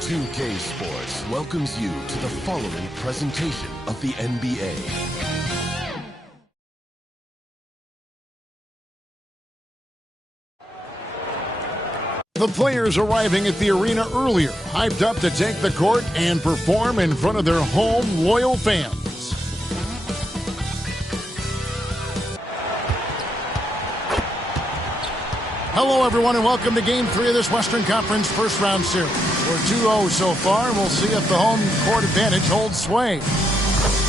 2K Sports welcomes you to the following presentation of the NBA. The players arriving at the arena earlier, hyped up to take the court and perform in front of their home loyal fans. Hello, everyone, and welcome to Game 3 of this Western Conference first-round series. We're 2-0 so far, and we'll see if the home court advantage holds sway.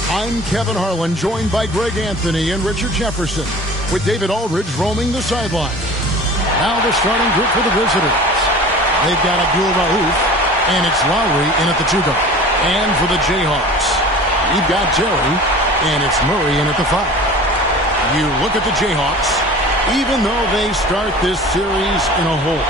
I'm Kevin Harlan, joined by Greg Anthony and Richard Jefferson, with David Aldridge roaming the sideline. Now the starting group for the visitors. They've got Abdul Rauf, and it's Lowry in at the 2 guard. And for the Jayhawks, you've got Terry, and it's Murray in at the 5. You look at the Jayhawks, even though they start this series in a hole.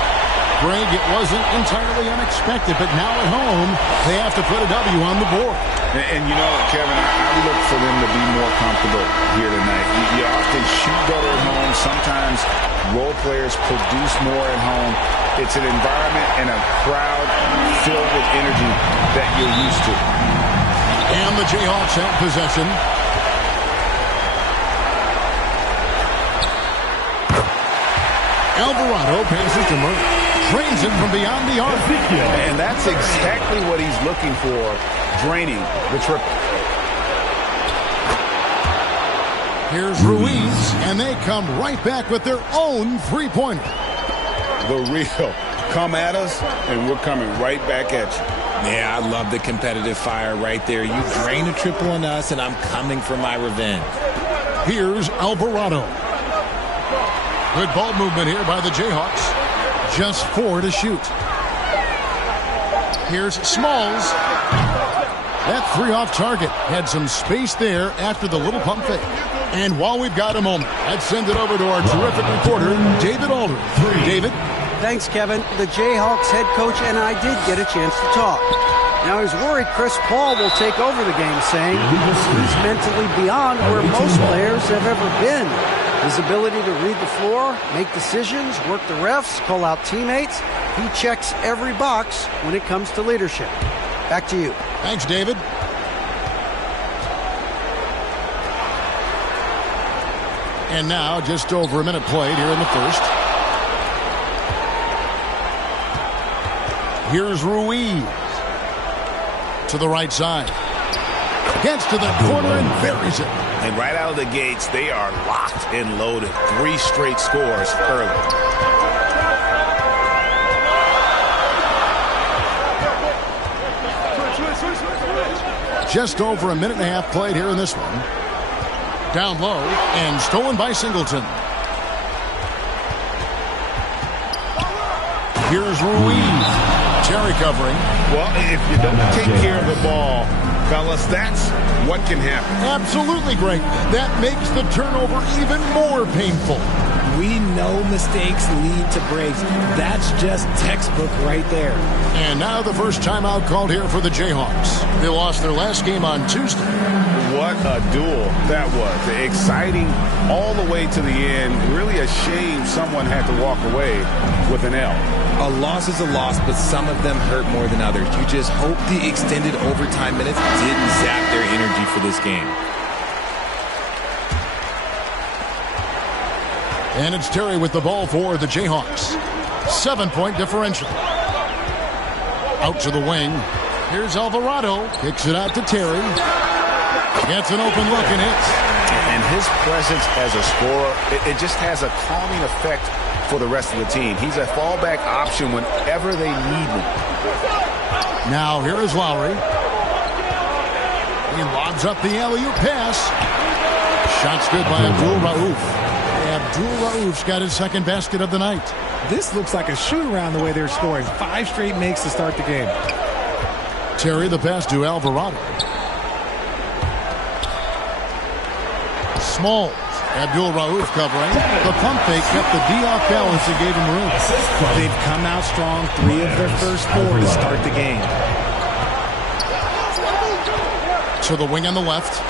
Greg, it wasn't entirely unexpected, but now at home, they have to put a W on the board. And you know, Kevin, I look for them to be more comfortable here tonight. You often shoot better at home. Sometimes role players produce more at home. It's an environment and a crowd filled with energy that you're used to. And the Jayhawks have possession. Alvarado passes to Murray. Drains it from beyond the arc. And that's exactly what he's looking for, draining the triple. Here's Ruiz, and they come right back with their own three-pointer. The real. Come at us, and we're coming right back at you. Yeah, I love the competitive fire right there. You drain a triple on us, and I'm coming for my revenge. Here's Alvarado. Good ball movement here by the Jayhawks. Just 4 to shoot. Here's Smalls. That 3 off target. Had some space there after the little pump fake. And while we've got a moment, let's send it over to our terrific reporter, David Aldridge. David? Thanks, Kevin. The Jayhawks head coach and I did get a chance to talk. Now he's worried Chris Paul will take over the game, saying he's mentally beyond where most players have ever been. His ability to read the floor, make decisions, work the refs, call out teammates, he checks every box when it comes to leadership. Back to you. Thanks, David. And now, just over a minute played here in the first. Here's Ruiz. To the right side. Gets to the corner and buries it. And right out of the gates, they are locked and loaded. 3 straight scores early. Just over a minute and a half played here in this one. Down low and stolen by Singleton. Here's Ruiz. Terry covering. Well, if you don't take care of the ball, fellas, that's what can happen. Absolutely, Greg. That makes the turnover even more painful. We know mistakes lead to breaks. That's just textbook right there. And now the first timeout called here for the Jayhawks. They lost their last game on Tuesday. What a duel that was. Exciting all the way to the end. Really a shame someone had to walk away with an L. A loss is a loss, but some of them hurt more than others. You just hope the extended overtime minutes didn't zap their energy for this game. And it's Terry with the ball for the Jayhawks. 7-point differential. Out to the wing. Here's Alvarado. Kicks it out to Terry. Gets an open look and hits. And his presence as a scorer, it just has a calming effect for the rest of the team. He's a fallback option whenever they need him. Now here is Lowry. He lobs up the alley-oop pass. Shot's good by Abdul Rauf. Abdul Rauf's got his second basket of the night. This looks like a shoot-around the way they're scoring. 5 straight makes to start the game. Terry the pass to Alvarado. Smalls. Abdul Rauf covering. The pump fake kept the D off balance and gave him room. They've come out strong. 3 of their first 4 to start the game. To the wing on the left.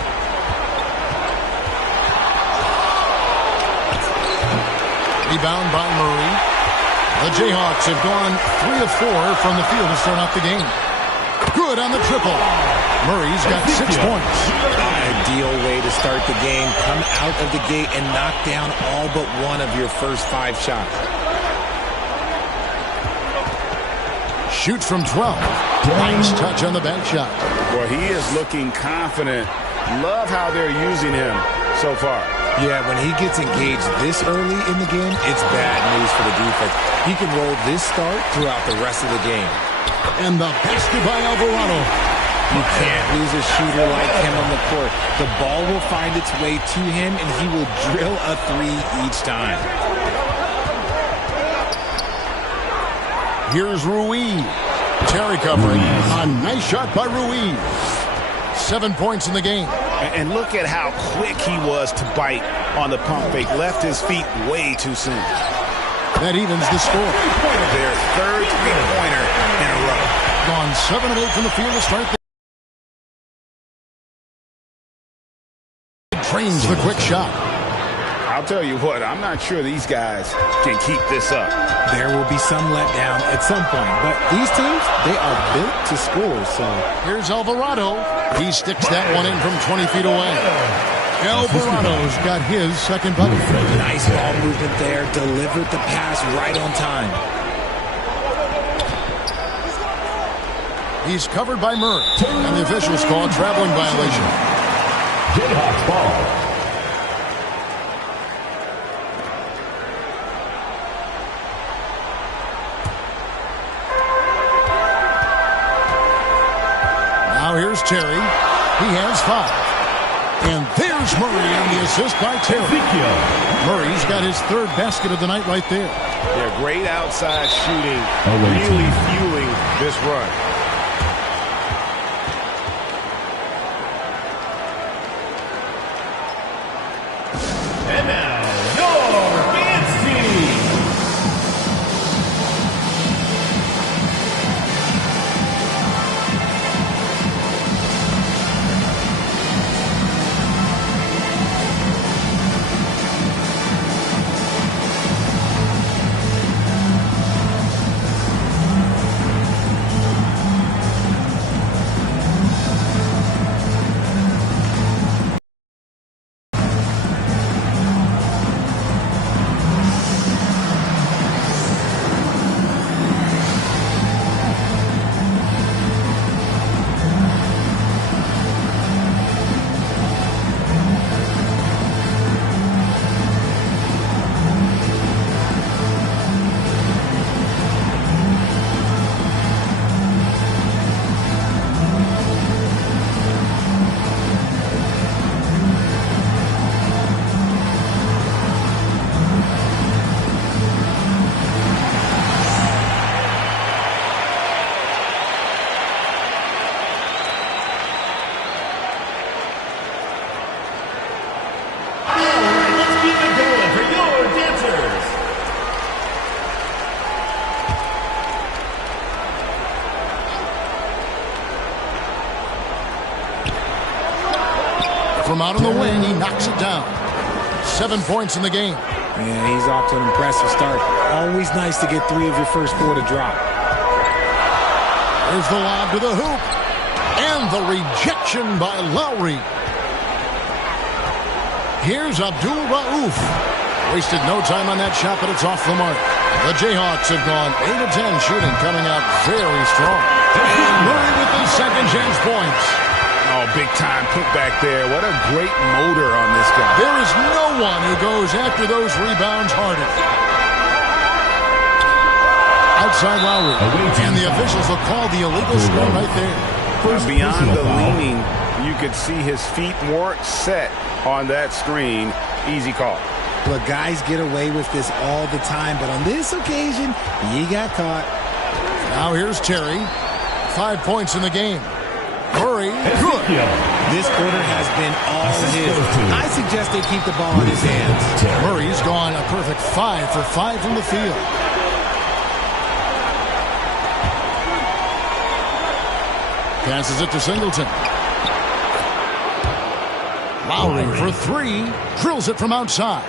Rebound by Murray. The Jayhawks have gone 3 of 4 from the field to start off the game. Good on the triple. Murray's got 6 points. Ideal way to start the game. Come out of the gate and knock down all but one of your first 5 shots. Shoots from 12. Nice touch on the bank shot. Well, he is looking confident. Love how they're using him so far. Yeah, when he gets engaged this early in the game, it's bad news for the defense. He can roll this start throughout the rest of the game. And the basket by Alvarado. You can't lose a shooter like him on the court. The ball will find its way to him, and he will drill a 3 each time. Here's Ruiz. Terry covering. A nice shot by Ruiz. 7 points in the game. And look at how quick he was to bite on the pump fake. Left his feet way too soon. That evens the score. Their third three-pointer in a row. Gone 7 of 8 from the field to start the trains the quick shot. I'll tell you what, I'm not sure these guys can keep this up. There will be some letdown at some point, but these teams, they are built to score, so. Here's Alvarado. He sticks that one in from 20 feet away. Alvarado's got his second bucket. Nice ball movement there. Delivered the pass right on time. He's covered by Murray. And the officials call a traveling violation. Jayhawks ball. Now here's Terry. He has 5. And there's Murray and the assist by Terry. Murray's got his 3rd basket of the night right there. Yeah, great outside shooting. Really fueling this run. And now, your dance team. From out on the wing, he knocks it down. 7 points in the game. Man, he's off to an impressive start. Always nice to get 3 of your first 4 to drop. There's the lob to the hoop. And the rejection by Lowry. Here's Abdul Rauf. Wasted no time on that shot, but it's off the mark. The Jayhawks have gone 8 of 10 shooting, coming out very strong. And Murray with the second chance points. Oh, big time put back there. What a great motor on this guy. There is no one who goes after those rebounds harder. Outside Lowry. And the officials will call the illegal score right there. Beyond the leaning, you could see his feet weren't set on that screen. Easy call. Look, guys get away with this all the time, but on this occasion, he got caught. Now here's Terry. 5 points in the game. Murray, good. This quarter has been all his. I suggest they keep the ball in his hands. Murray's gone a perfect 5 for 5 from the field. Passes it to Singleton. Lowry for 3. Drills it from outside.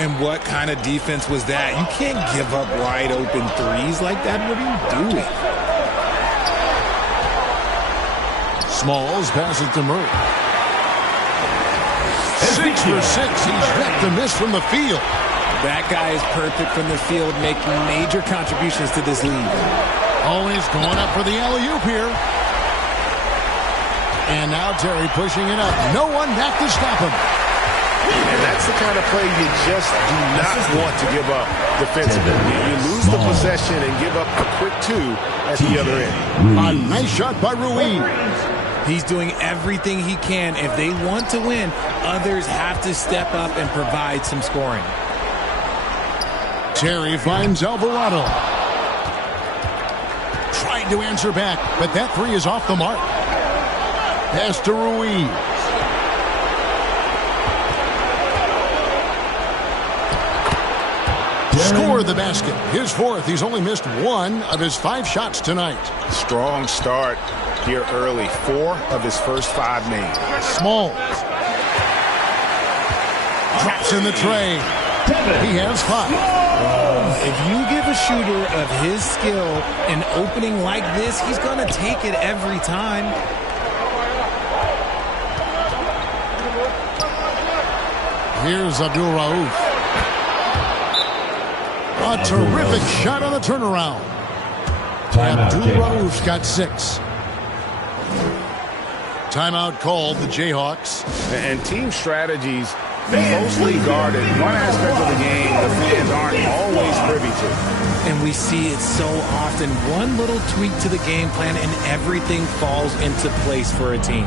And what kind of defense was that? You can't give up wide open threes like that. What are you doing? Smalls passes to Murray. 6 for 6. He's wrecked a miss from the field. That guy is perfect from the field, making major contributions to this league. Always going up for the alley-oop here. And now Terry pushing it up. No one back to stop him. And that's the kind of play you just do not want to give up defensively. You lose the possession and give up a quick 2 at the other end. A nice shot by Ruiz. He's doing everything he can. If they want to win, others have to step up and provide some scoring. Terry finds Alvarado. Tried to answer back, but that 3 is off the mark. Pass to Ruiz. Score the basket. His 4th. He's only missed 1 of his 5 shots tonight. Strong start here early. 4 of his first 5 made. Smalls. Drops in the tray. He has 5. If you give a shooter of his skill an opening like this, he's going to take it every time. Here's Abdul Rauf. A terrific shot on the turnaround. Abdul Rauf's got 6. Timeout called the Jayhawks. And team strategies closely guarded. One aspect of the game the fans aren't always privy to. And we see it so often. One little tweak to the game plan and everything falls into place for a team.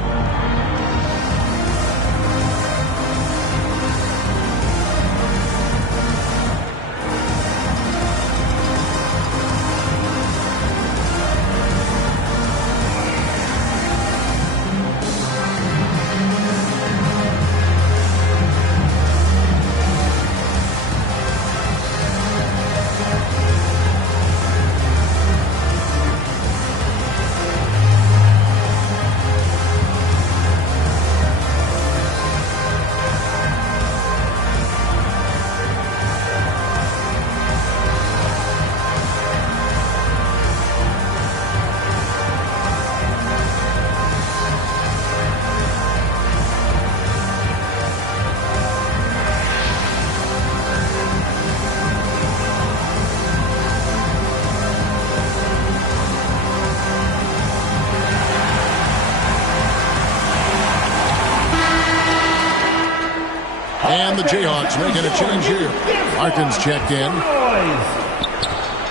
And the Jayhawks making a change here. Harkins checked in.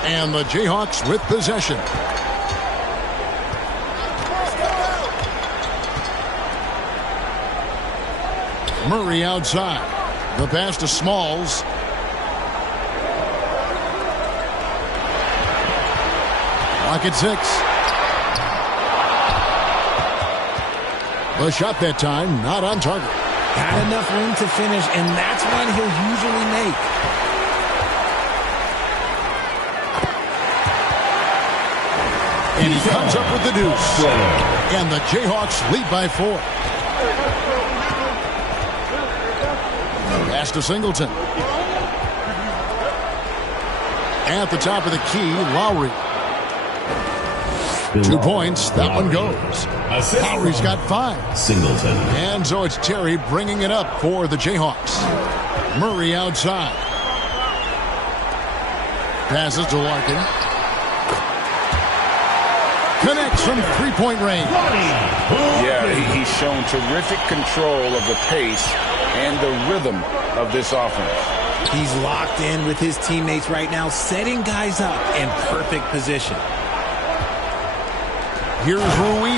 And the Jayhawks with possession. Murray outside. The pass to Smalls. Clock at 6. The shot that time not on target. Had enough room to finish, and that's one he'll usually make. And he comes up with the deuce. And the Jayhawks lead by 4. Pass to Singleton. At the top of the key, Lowry. 2 points. That one goes. Lowry's got 5. Singleton. And so it's Terry bringing it up for the Jayhawks. Murray outside. Passes to Larkin. Connects from 3-point range. Yeah, he's shown terrific control of the pace and the rhythm of this offense. He's locked in with his teammates right now, setting guys up in perfect position. Here's Ruiz.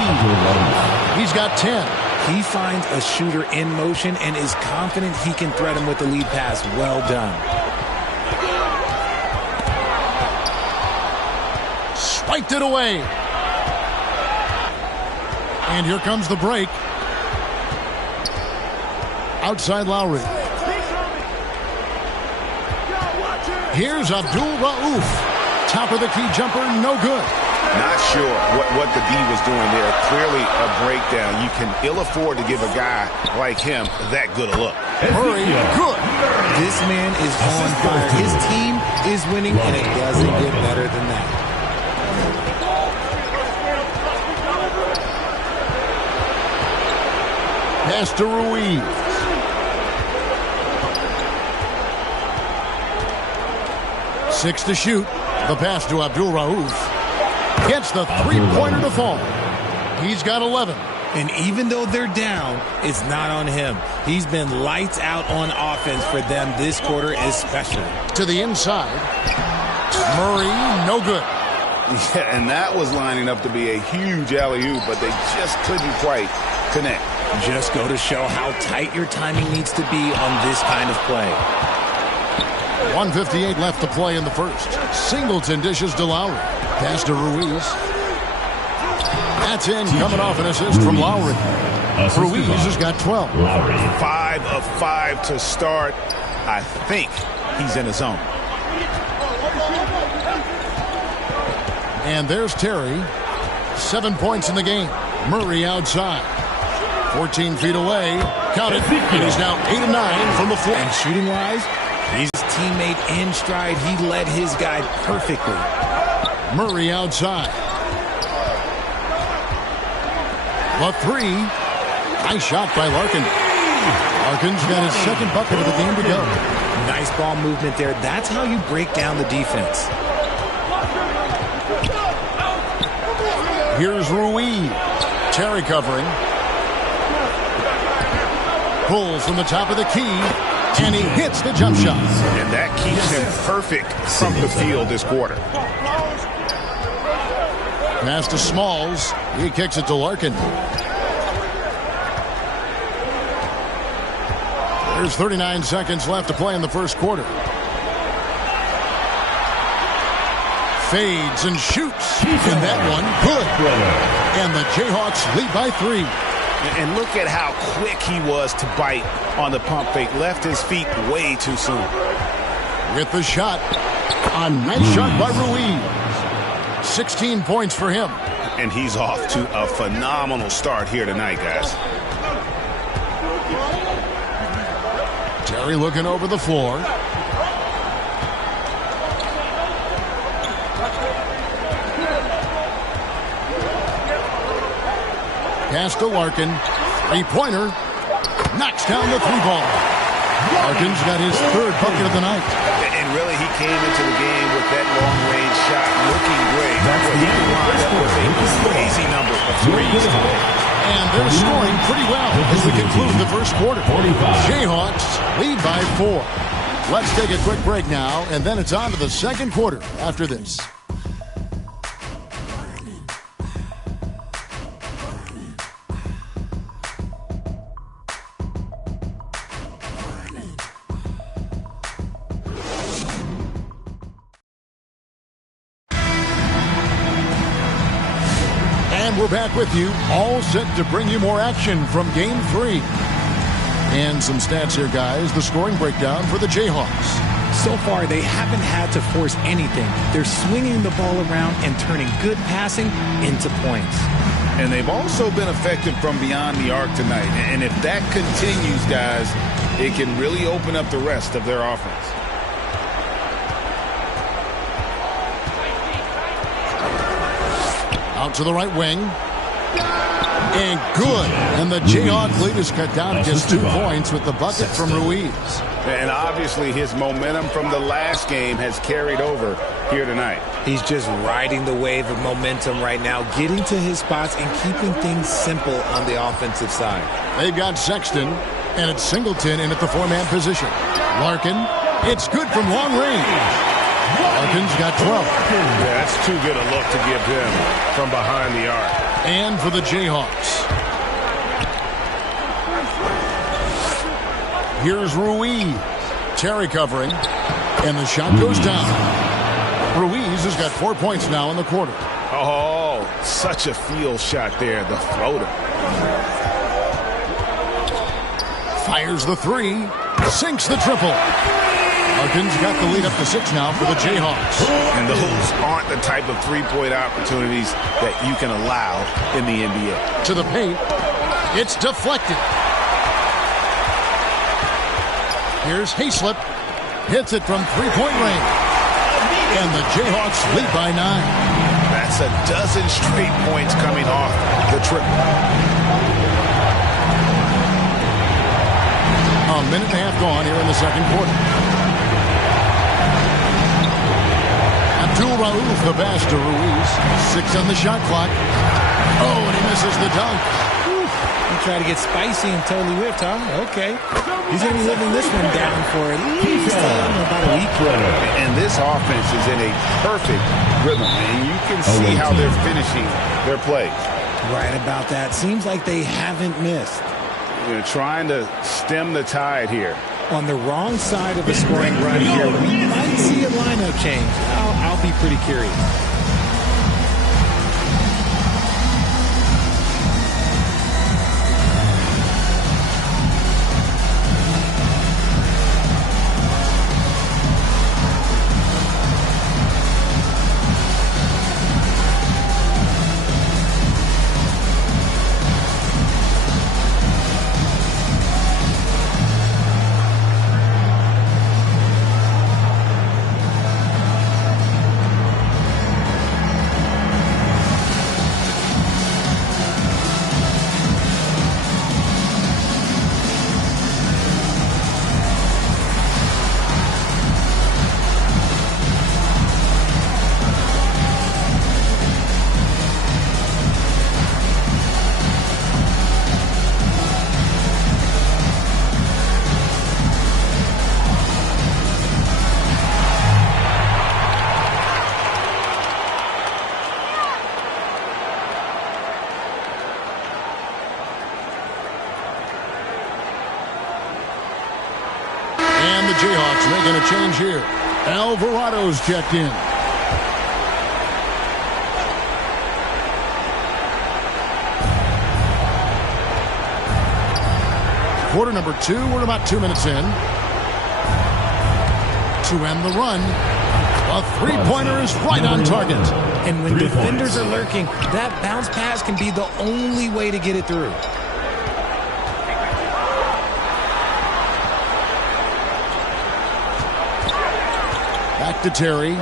He's got 10. He finds a shooter in motion and is confident he can thread him with the lead pass. Well done. Swiped it away. And here comes the break. Outside Lowry. Here's Abdul Rauf. Top of the key jumper, no good. Not sure what the D was doing there. Clearly a breakdown. You can ill afford to give a guy like him that good a look. Murray, good. This man is on fire. His team is winning, and it doesn't get better than that. Pass to Ruiz. Six to shoot. The pass to Abdul Rauf. Gets the three-pointer to fall. He's got 11. And even though they're down, it's not on him. He's been lights out on offense for them this quarter especially. To the inside. Murray, no good. Yeah, and that was lining up to be a huge alley-oop, but they just couldn't quite connect. Just go to show how tight your timing needs to be on this kind of play. 1:58 left to play in the first. Singleton dishes to Lowry. Pass to Ruiz. That's in, coming off an assist from Lowry. Ruiz has got 12. 5 of 5 to start. I think he's in his zone. And there's Terry. 7 points in the game. Murray outside. 14 feet away. Count it. And he's now 8 of 9 from the floor. And shooting-wise, his teammate in stride. He led his guy perfectly. Murray outside. The three. Nice shot by Larkin. Larkin's got his second bucket of the game to go. Nice ball movement there. That's how you break down the defense. Here's Ruiz. Terry covering. Pulls from the top of the key. And he hits the jump shot. And that keeps him perfect from the field this quarter. Pass to Smalls. He kicks it to Larkin. There's 39 seconds left to play in the first quarter. Fades and shoots. And that one, good. And the Jayhawks lead by 3. And look at how quick he was to bite on the pump fake. Left his feet way too soon. With the shot. A nice shot by Ruiz. 16 points for him. And he's off to a phenomenal start here tonight, guys. Terry looking over the floor. Pass to Larkin. Three-pointer. Knocks down the three ball. Larkin's got his third bucket of the night. And really, he came into the game with that long-range shot looking great. That's he can line up with a crazy number of threes today. And they're scoring pretty well as we conclude the first quarter. Jayhawks lead by 4. Let's take a quick break now, and then it's on to the second quarter after this. We're back with you, all set to bring you more action from Game 3. And some stats here, guys. The scoring breakdown for the Jayhawks. So far, they haven't had to force anything. They're swinging the ball around and turning good passing into points. And they've also been effective from beyond the arc tonight. And if that continues, guys, it can really open up the rest of their offense. Out to the right wing. And good. And the Jayhawk lead is cut down to just 2 points with the bucket from Ruiz. And obviously his momentum from the last game has carried over here tonight. He's just riding the wave of momentum right now, getting to his spots and keeping things simple on the offensive side. They've got Sexton, and it's Singleton in at the 4-man position. Larkin, it's good from long range. Larkin's got 12. Yeah, that's too good a look to give him from behind the arc. And for the Jayhawks. Here's Ruiz. Terry covering. And the shot goes down. Ruiz has got 4 points now in the quarter. Oh, such a field shot there, the floater. Fires the three. Sinks the triple. Falcons got the lead up to 6 now for the Jayhawks. And those aren't the type of three-point opportunities that you can allow in the NBA. To the paint. It's deflected. Here's Hayslip. Hits it from three-point range. And the Jayhawks lead by 9. That's a dozen straight points coming off the triple. A minute and a half gone here in the second quarter. Abdul Rauf, the pass to Ruiz. 6 on the shot clock. Oh, and he misses the dunk. He tried to get spicy and totally whipped, huh? Okay. He's going to be living this one down for at least about a week. And this offense is in a perfect rhythm, and you can see how they're finishing their plays. Right about that. Seems like they haven't missed. They're trying to stem the tide here. On the wrong side of a scoring run here, we might see a lineup change. I'll be pretty curious. And the Jayhawks making a change here. Alvarado's checked in. Quarter number 2. We're about 2 minutes in. To end the run. A three-pointer is right on target. And when defenders are lurking, that bounce pass can be the only way to get it through. Back to Terry.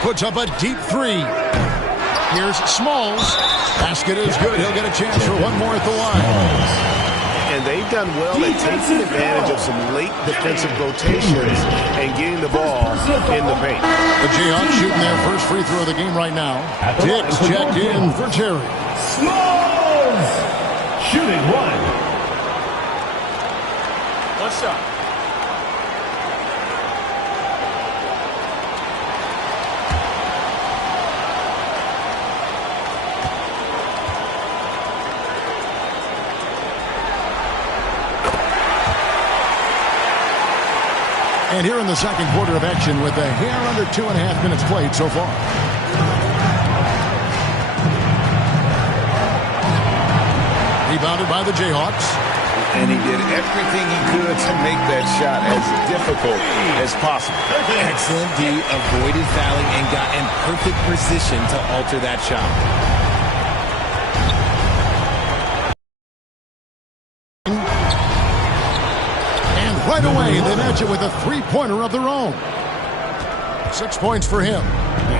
Puts up a deep three. Here's Smalls. Basket is good. He'll get a chance for one more at the line. And they've done well at taking advantage of some late defensive rotations and getting the ball in the paint. The Jayhawks shooting their first free throw of the game right now. Dix checked in for Terry. Smalls shooting one. What's up? And here in the second quarter of action with a hair under 2.5 minutes played so far. Rebounded by the Jayhawks. And he did everything he could to make that shot as difficult as possible. Excellent D. Avoided fouling and got in perfect position to alter that shot. Right away, they match it with a three-pointer of their own. 6 points for him.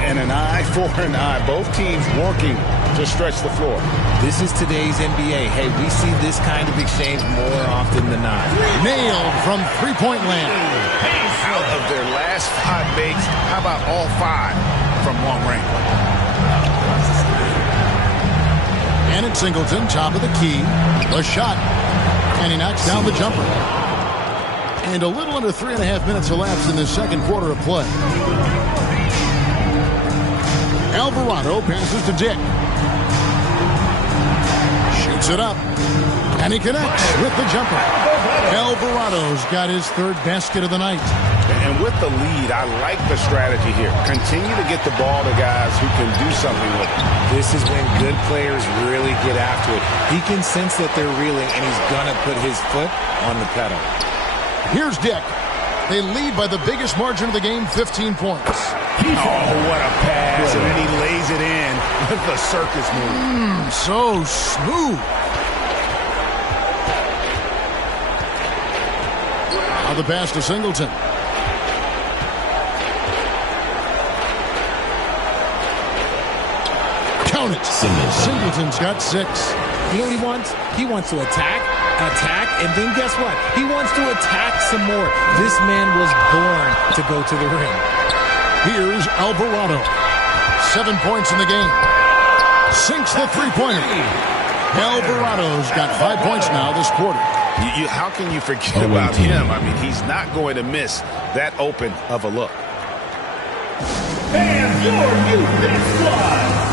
And an eye for an eye. Both teams working to stretch the floor. This is today's NBA. Hey, we see this kind of exchange more often than not. Nailed from three-point land. Out of their last 5 makes, how about all 5 from long range? And it's Singleton, top of the key. A shot. And he knocks down the jumper. And a little under 3.5 minutes elapsed in the second quarter of play. Alvarado passes to Dick. Shoots it up. And he connects with the jumper. Alvarado's got his third basket of the night. And with the lead, I like the strategy here. Continue to get the ball to guys who can do something with it. This is when good players really get after it. He can sense that they're reeling, and he's going to put his foot on the pedal. Here's Dick. They lead by the biggest margin of the game, 15 points. Oh, what a pass. And then he lays it in with the circus move. So smooth. Now the pass to Singleton. Count it. Singleton's got 6. You know what he wants? He wants to attack, and then guess what? He wants to attack some more. This man was born to go to the rim. Here's Alvarado. 7 points in the game. Sinks the three-pointer. Alvarado's got 5 points now this quarter. How can you forget about him? I mean, he's not going to miss that open of a look. And your youth squad.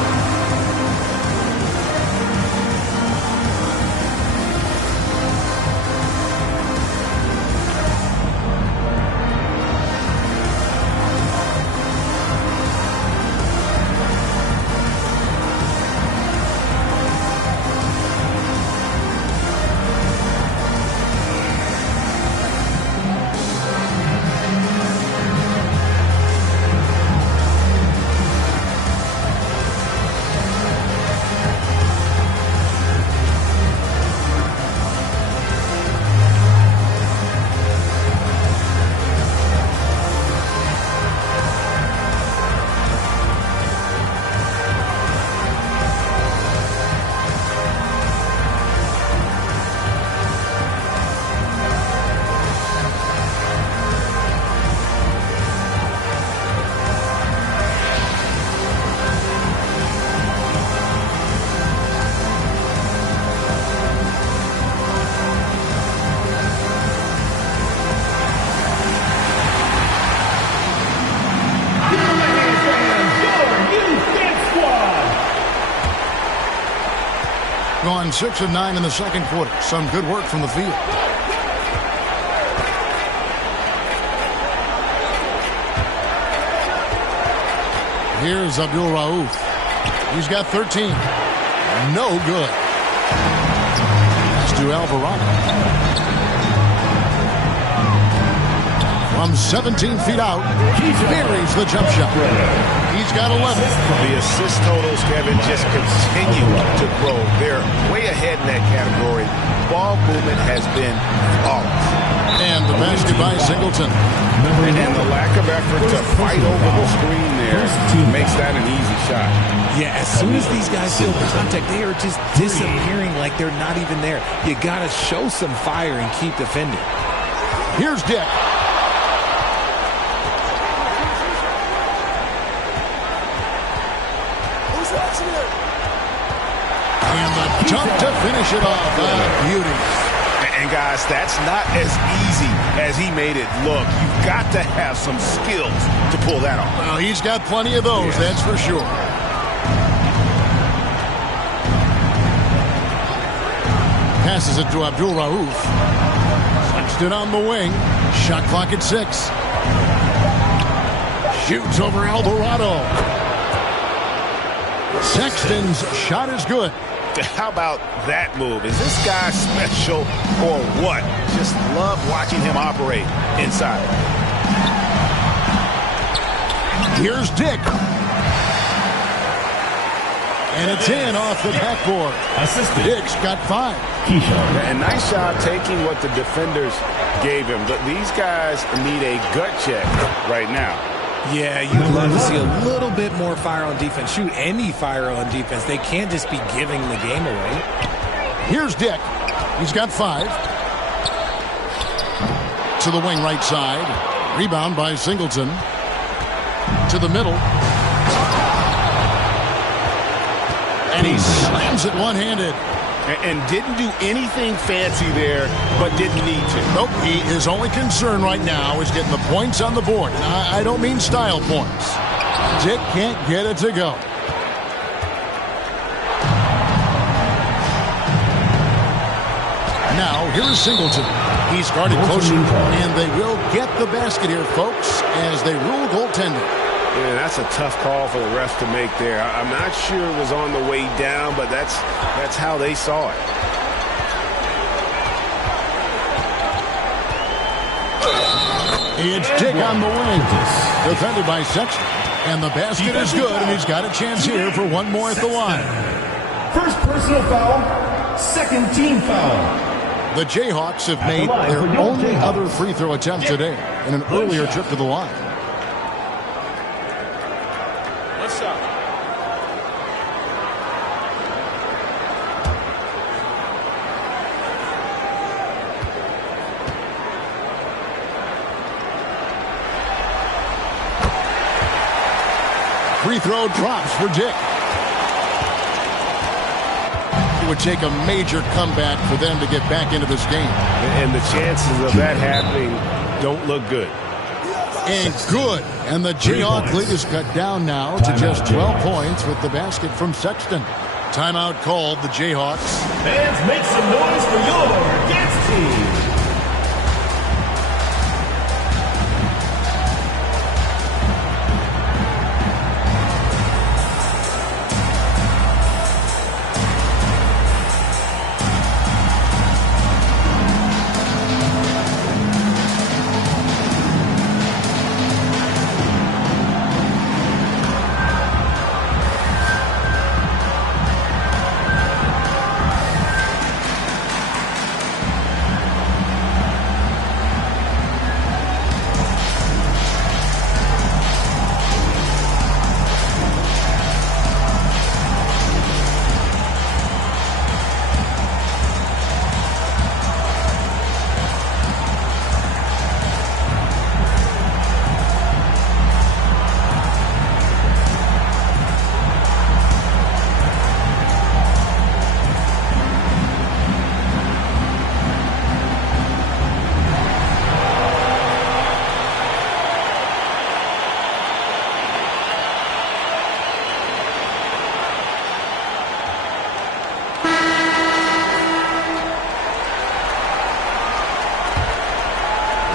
Gone 6 of 9 in the second quarter. Some good work from the field. Here's Abdul Rauf. He's got 13. No good. Pass to Alvarado. From 17 feet out, he buries the jump shot. He's got 11. The assist totals, Kevin, just continue to grow. They're way ahead in that category. Ball movement has been flawless. And the basket by Singleton. And the lack of effort to fight over the screen there makes that an easy shot. Yeah, as soon as these guys feel contact, they are just disappearing like they're not even there. You got to show some fire and keep defending. Here's Dick. And the jump to finish it off. Beauty. And guys, that's not as easy as he made it look. You've got to have some skills to pull that off. Well, he's got plenty of those, that's for sure. Passes it to Abdul Rauf. Punched it on the wing. Shot clock at 6. Shoots over Alvarado. Sexton's shot is good. How about that move? Is this guy special or what? Just love watching him operate inside. Here's Dick. And it's in off the backboard. Dick's got 5. And nice job taking what the defenders gave him. But these guys need a gut check right now. Yeah, you'd love to see a little bit more fire on defense. Shoot, any fire on defense. They can't just be giving the game away. Here's Dick. He's got 5. To the wing right side. Rebound by Singleton. To the middle. And he slams it one-handed. And didn't do anything fancy there, but didn't need to. Nope, his only concern right now is getting the points on the board. And I don't mean style points. Dick can't get it to go. Now, here is Singleton. He's guarded closer, and they will get the basket here, folks, as they rule goaltending. Yeah, that's a tough call for the refs to make there. I'm not sure it was on the way down, but that's how they saw it. It's Dick on the wing. Defended by Sexton. And the basket is good, and he's got a chance here for one more at the line. First personal foul, second team foul. The Jayhawks have made their only other free throw attempt today in an earlier trip to the line. What's up? Free throw drops for Dick. It would take a major comeback for them to get back into this game. And the chances of that happening don't look good. And good. And the Jayhawk lead is cut down now to just 12 points with the basket from Sexton. Timeout called, the Jayhawks. Fans, make some noise for your guest team.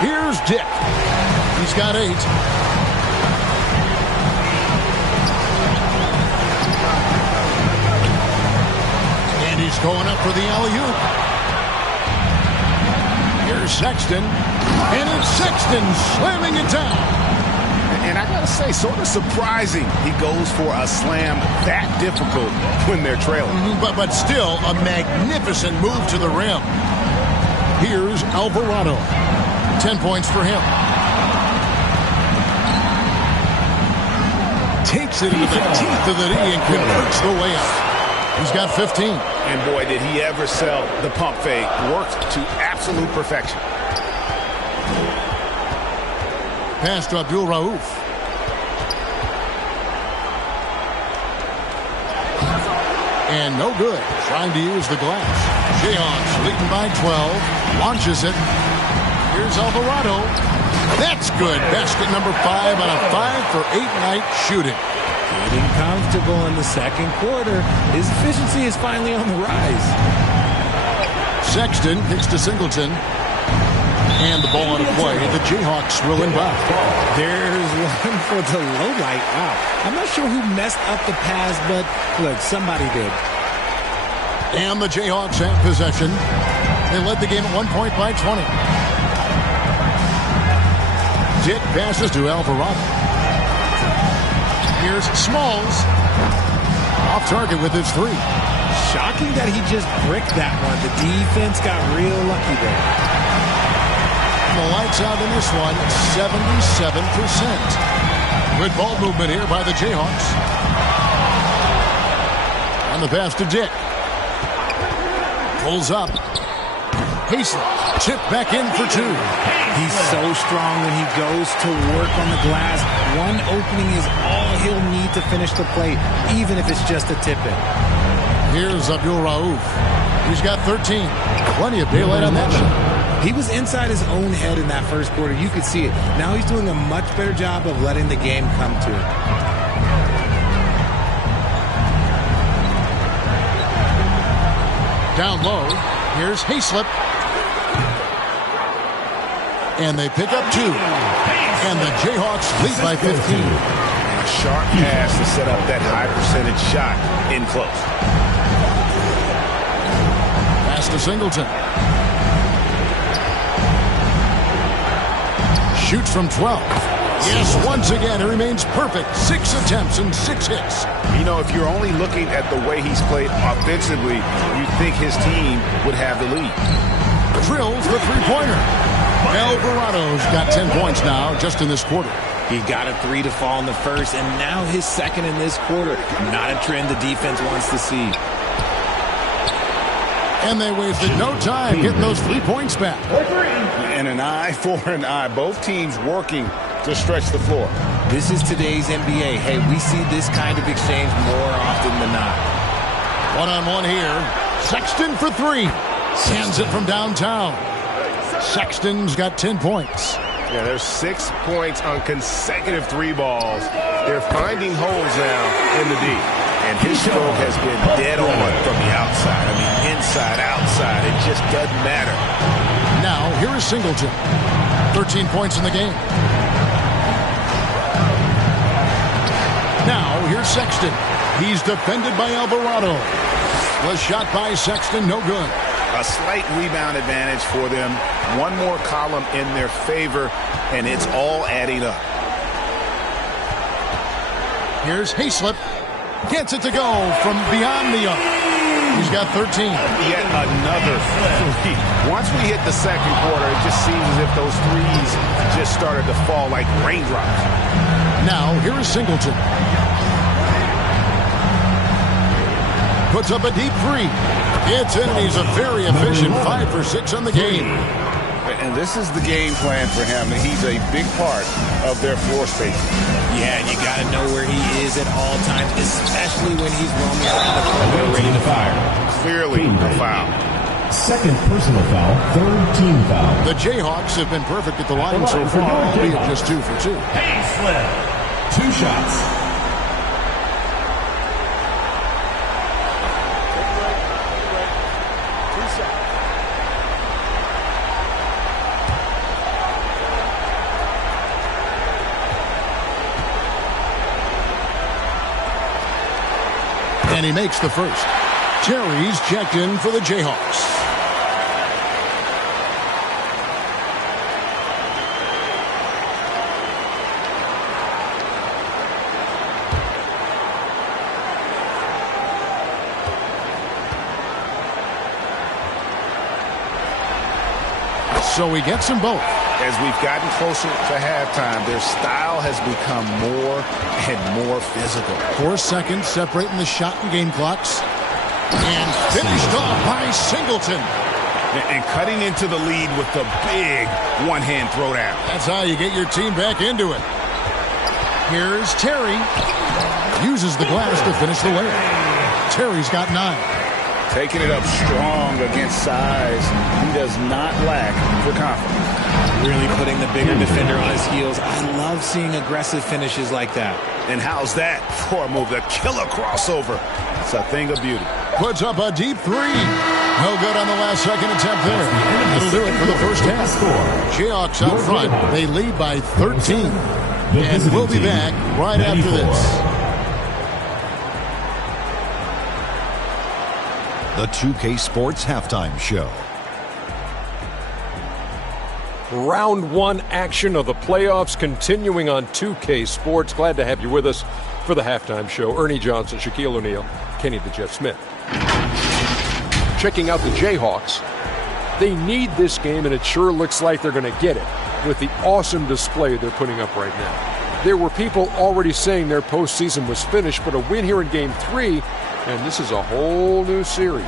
Here's Dick. He's got 8. And he's going up for the alley-oop. Here's Sexton. And it's Sexton slamming it down. And I gotta say, sort of surprising he goes for a slam that difficult when they're trailing. But still a magnificent move to the rim. Here's Alvarado. 10 points for him. Takes it into the teeth of the knee and converts the way up. He's got 15. And boy, did he ever sell the pump fake. Worked to absolute perfection. Pass to Abdul Rauf. And no good. Trying to use the glass. Jayhawks leading by 12. Launches it. Here's Alvarado. That's good. Basket number 5 on a 5-for-8 night shooting. Getting comfortable in the second quarter. His efficiency is finally on the rise. Sexton kicks to Singleton. And the ball out of play. The Jayhawks will inbound. There's one for the low light. Wow. I'm not sure who messed up the pass, but look, somebody did. And the Jayhawks have possession. They led the game at 1 point by 20. Dick passes to Alvarado. Here's Smalls. Off target with his 3. Shocking that he just bricked that one. The defense got real lucky there. The lights out in this one, 77%. Good ball movement here by the Jayhawks. On the pass to Dick. Pulls up. Hastings chip back in for 2. He's so strong when he goes to work on the glass. One opening is all he'll need to finish the play, even if it's just a tip-in. Here's Abdul Rauf. He's got 13. Plenty of daylight on that shot. He was inside his own head in that first quarter. You could see it. Now he's doing a much better job of letting the game come to him. Down low. Here's Hayslip. And they pick up 2. And the Jayhawks lead by 15. A sharp pass to set up that high percentage shot in close. Pass to Singleton. Shoots from 12. Yes, once again, he remains perfect. 6 attempts and 6 hits. You know, if you're only looking at the way he's played offensively, you'd think his team would have the lead. Drills the three-pointer. Alvarado's got 10 points now just in this quarter. He got a 3 to fall in the first, and now his second in this quarter. Not a trend the defense wants to see. And they wasted no time getting those 3 points back. And an eye for an eye. Both teams working to stretch the floor. This is today's NBA. Hey, we see this kind of exchange more often than not. One-on-one here. Sexton for 3. Sends it from downtown. Sexton's got 10 points. Yeah, there's 6 points on consecutive 3 balls. They're finding holes now in the D. And his stroke has been dead on from the outside. I mean, inside, outside. It just doesn't matter. Now, here is Singleton. 13 points in the game. Now, here's Sexton. He's defended by Alvarado. Was shot by Sexton, no good. A slight rebound advantage for them. One more column in their favor, and it's all adding up. Here's Hayslip. Gets it to go from beyond the arc. He's got 13. Yet another 3. Once we hit the second quarter, it just seems as if those threes just started to fall like raindrops. Now, here is Singleton. Puts up a deep 3. It's in, and he's a very efficient 5 for 6 on the game. And this is the game plan for him. He's a big part of their floor space. Yeah, and you got to know where he is at all times, especially when he's roaming around the perimeter ready to fire. Clearly a foul. Second personal foul, third team foul. The Jayhawks have been perfect at the line so far, albeit just 2 for 2. Hayslip, 2 shots. And he makes the first. Terry's checked in for the Jayhawks. So he gets them both. As we've gotten closer to halftime, their style has become more and more physical. 4 seconds separating the shot and game clocks. And finished off by Singleton. And cutting into the lead with the big one-hand throwdown. That's how you get your team back into it. Here's Terry. Uses the glass to finish the layup. Terry's got 9. Taking it up strong against size. He does not lack for confidence. Really putting the bigger defender on his heels. I love seeing aggressive finishes like that. And how's that for a move? The killer crossover. It's a thing of beauty. Puts up a deep 3. No good on the last second attempt there. That'll do it for the first half. Jayhawks out front. They lead by 13. And we'll be back right after this. The 2K Sports Halftime Show. Round 1 action of the playoffs continuing on 2K Sports. Glad to have you with us for the halftime show. Ernie Johnson, Shaquille O'Neal, Kenny the Jet Smith. Checking out the Jayhawks. They need this game, and it sure looks like they're going to get it with the awesome display they're putting up right now. There were people already saying their postseason was finished, but a win here in Game 3, and this is a whole new series.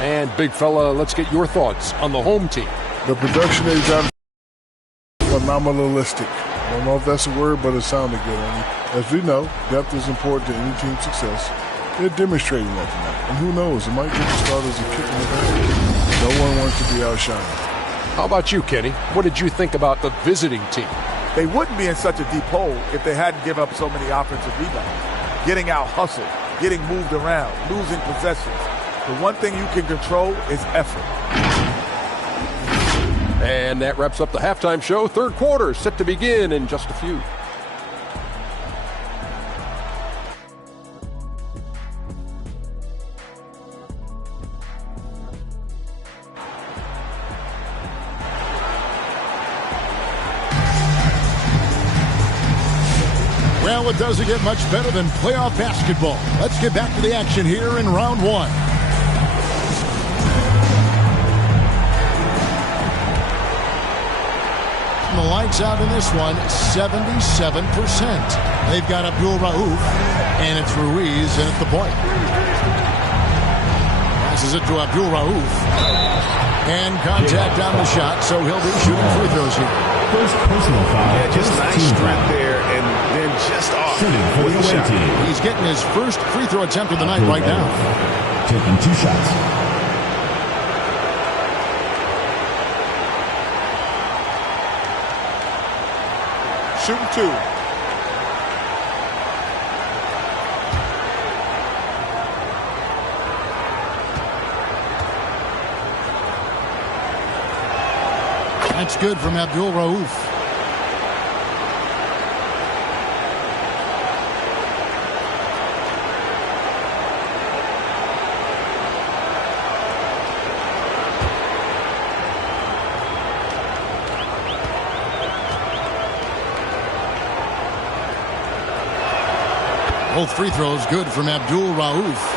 And, big fella, let's get your thoughts on the home team. The production they've got phenomenalistic. I don't know if that's a word, but it sounded good. As we know, depth is important to any team's success. They're demonstrating that tonight. And who knows, it might get the start as a kick in the back. No one wants to be outshined. How about you, Kenny? What did you think about the visiting team? They wouldn't be in such a deep hole if they hadn't given up so many offensive rebounds. Getting out hustled, getting moved around, losing possessions. The one thing you can control is effort. And that wraps up the halftime show. Third quarter set to begin in just a few. Well, it doesn't get much better than playoff basketball. Let's get back to the action here in round one. The lights out in this one, 77%. They've got Abdul Rauf, and it's Ruiz in at the point. Passes it to Abdul Rauf. And contact on the shot, so he'll be shooting free throws here. First personal foul. Yeah, just nice strength there, and then just off with the shot. He's getting his first free throw attempt of the night right now. Taking 2 shots. Shooting 2. That's good from Abdul Rauf. Both free throws good from Abdul Rauf.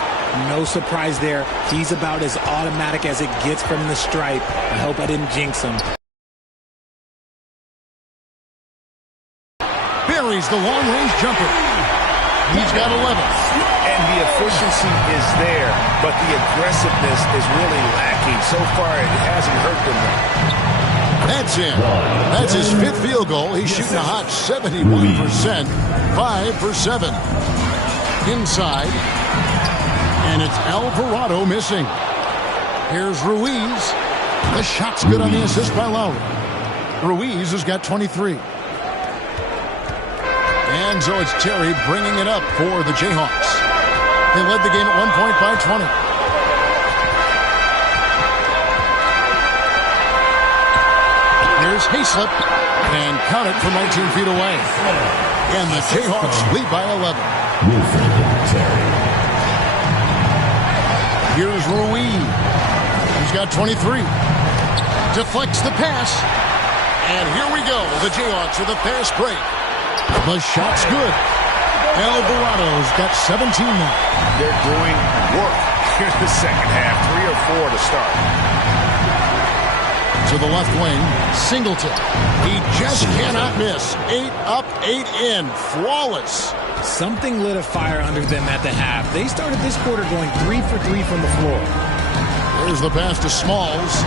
No surprise there. He's about as automatic as it gets from the stripe. I hope I didn't jinx him. Buries the long-range jumper. He's got 11. And the efficiency is there, but the aggressiveness is really lacking. So far, it hasn't hurt them. That's in. That's his 5th field goal. He's shooting a hot 71%. 5 for 7. Inside. And it's Alvarado missing. Here's Ruiz. The shot's good on the assist by Lowry. Ruiz has got 23. And so it's Terry bringing it up for the Jayhawks. They led the game at 1 point by 20. Here's Hayslip. And count it from 19 feet away. And the Jayhawks lead by 11. Here's Ruiz. He's got 23. Deflects the pass. And here we go. The Jayhawks with a fast break. The shot's good. Alvarado's got 17 now. They're doing work here in the second half. 3 or 4 to start. To the left wing, Singleton. He just cannot miss. 8 up, 8 in. Flawless. Something lit a fire under them at the half. They started this quarter going 3 for 3 from the floor. There's the pass to Smalls.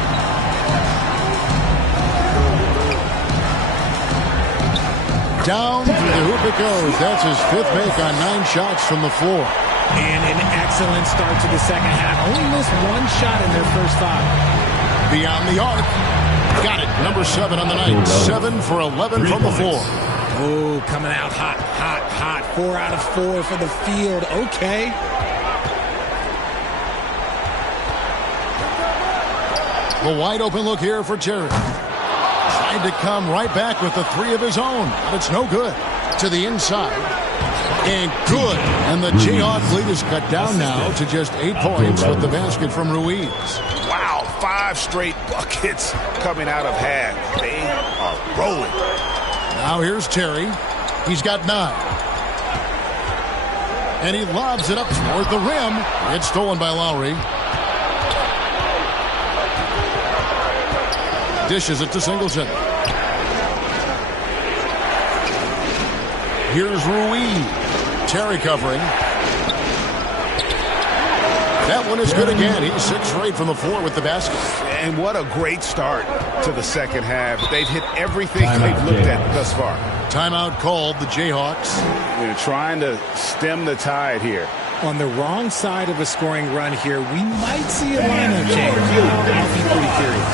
Down through the hoop it goes. That's his 5th make on 9 shots from the floor. And an excellent start to the second half. Only missed 1 shot in their first 5. Beyond the arc. Got it. Number 7 on the night. 7 for 11 from the floor. Oh, coming out hot, hot, hot. 4 out of 4 for the field. Okay. The wide open look here for Terry. Tried to come right back with the 3 of his own, but it's no good. To the inside. And good. And the Jayhawk lead is cut down now to just 8 points with the basket from Ruiz. Wow, 5 straight buckets coming out of half. They are rolling. Now here's Terry. He's got 9. And he lobs it up toward the rim. It's stolen by Lowry. Dishes it to Singleton. Here's Ruiz. Terry covering. That one is good again. He's 6 for 8 from the floor with the basket. And what a great start to the second half. They've hit everything they've looked at thus far. Timeout called, the Jayhawks. They're trying to stem the tide here. On the wrong side of a scoring run here, we might see a lineup change. I'll be pretty curious.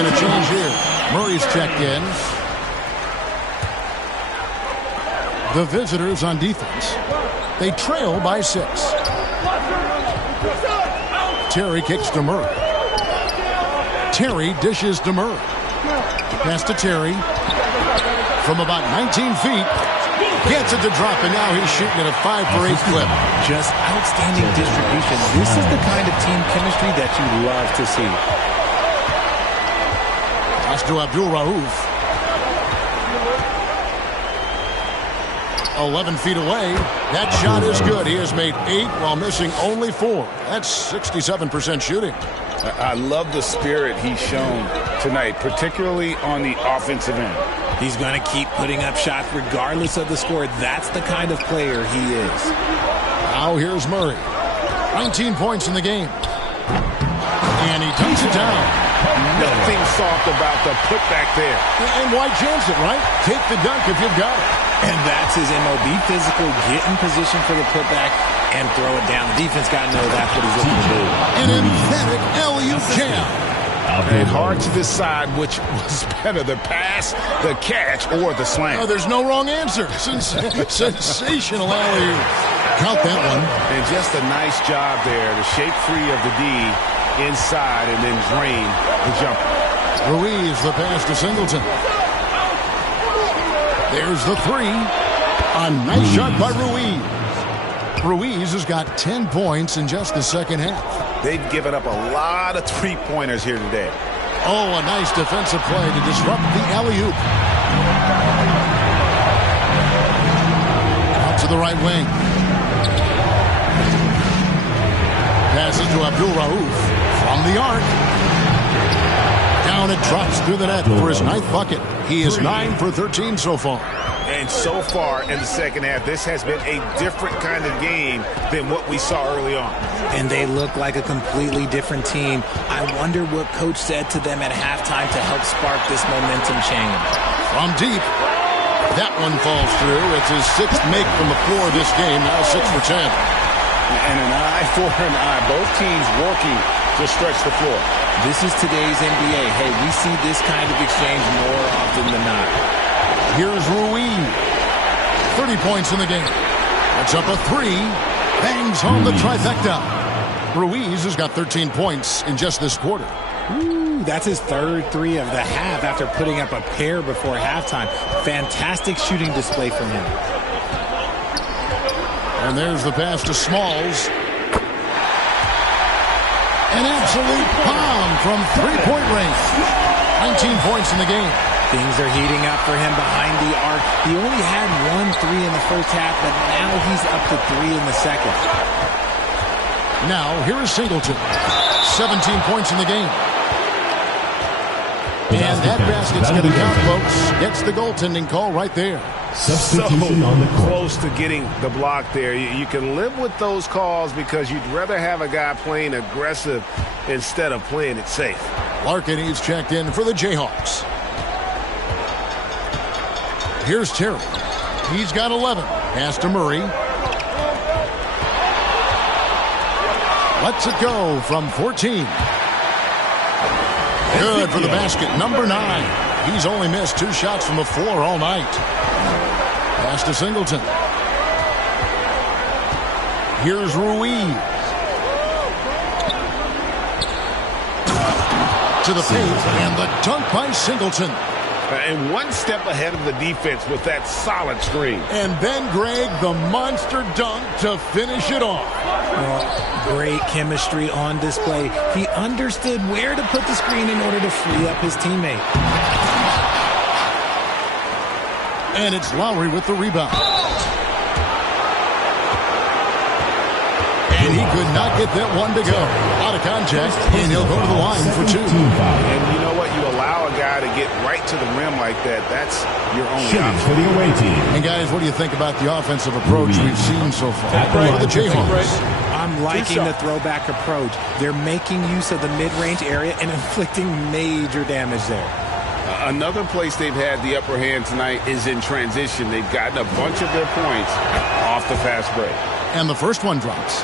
making a change here. Murray's checked in. The visitors on defense. They trail by 6. Terry kicks to Murray. Terry dishes to Murray. Pass to Terry. From about 19 feet. Gets it to drop, and now he's shooting at a 5 for 8 clip. Just outstanding distribution. This is the kind of team chemistry that you love to see. Pass to Abdul Rauf. 11 feet away. That shot is good. He has made 8 while missing only 4. That's 67% shooting. I love the spirit he's shown tonight, particularly on the offensive end. He's going to keep putting up shots regardless of the score. That's the kind of player he is. Now here's Murray. 19 points in the game. And he dunks it down. Nothing soft about the putback there. And why chance it, right? Take the dunk if you've got it. And that's his MO. Be physical, get in position for the putback, and throw it down. The defense got to know that's what he's looking to do. An emphatic alley-oop jam. And hard to decide which was better, the pass, the catch, or the slam. Oh, there's no wrong answer. Sensational alley-oop. Count that one. And just a nice job there to shake free of the D inside and then drain the jumper. Ruiz, the pass to Singleton. There's the 3. A nice shot by Ruiz. Ruiz has got 10 points in just the second half. They've given up a lot of three-pointers here today. Oh, a nice defensive play to disrupt the alley-oop. Out to the right wing. Passes to Abdul Rauf from the arc. Down it drops through the net for his 9th bucket. He is 9 for 13 so far. And so far in the second half, this has been a different kind of game than what we saw early on. And they look like a completely different team. I wonder what coach said to them at halftime to help spark this momentum change. From deep. That one falls through. It's his 6th make from the floor this game. Now 6 for 10. And an eye for an eye. Both teams working to stretch the floor. This is today's NBA. Hey, we see this kind of exchange more often than not. Here's Ruiz. 30 points in the game. That's up a 3. Bangs home the trifecta. Ruiz has got 13 points in just this quarter. Ooh, that's his 3rd 3 of the half after putting up a pair before halftime. Fantastic shooting display from him. And there's the pass to Smalls. An absolute bomb from 3-point range. 19 points in the game. Things are heating up for him behind the arc. He only had 1 3 in the first half, but now he's up to 3 in the second. Now, here is Singleton. 17 points in the game. And that basket's going to count, folks. Gets the goaltending call right there. Substitution on the court. Close to getting the block there. You can live with those calls because you'd rather have a guy playing aggressive instead of playing it safe. Larkin is checked in for the Jayhawks. Here's Terry. He's got 11. Pass to Murray. Lets it go from 14. Good for the basket. Number 9. He's only missed 2 shots from the floor all night. Pass to Singleton. Here's Ruiz. To the paint, and the dunk by Singleton. And one step ahead of the defense with that solid screen. And then Greg, the monster dunk to finish it off. Well, great chemistry on display. He understood where to put the screen in order to free up his teammate. And it's Lowry with the rebound. And he could not get that one to go. Out of contact, and he'll go to the line for 2. And you know what? You allow a guy to get right to the rim like that. That's your only option for the away team. And guys, what do you think about the offensive approach we've seen so far? For the Jayhawks. I'm liking the throwback approach. They're making use of the mid-range area and inflicting major damage there. Another place they've had the upper hand tonight is in transition. They've gotten a bunch of their points off the fast break. And the first one drops.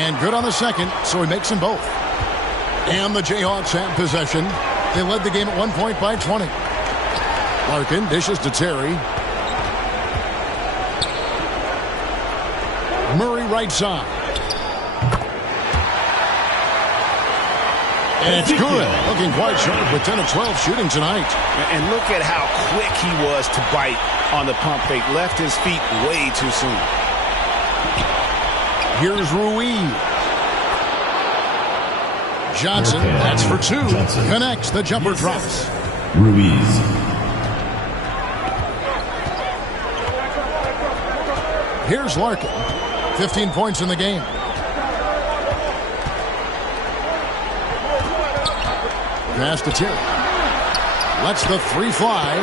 And good on the second, so he makes them both. And the Jayhawks have possession. They led the game at 1 point by 20. Larkin dishes to Terry. Murray right side. And it's good. Looking quite sharp with 10 of 12 shooting tonight. And look at how quick he was to bite on the pump fake. Left his feet way too soon. Here's Ruiz. Johnson, that's for two. Connects, the jumper drops. Ruiz. Here's Larkin. 15 points in the game. Pass to Terry. Lets the three fly.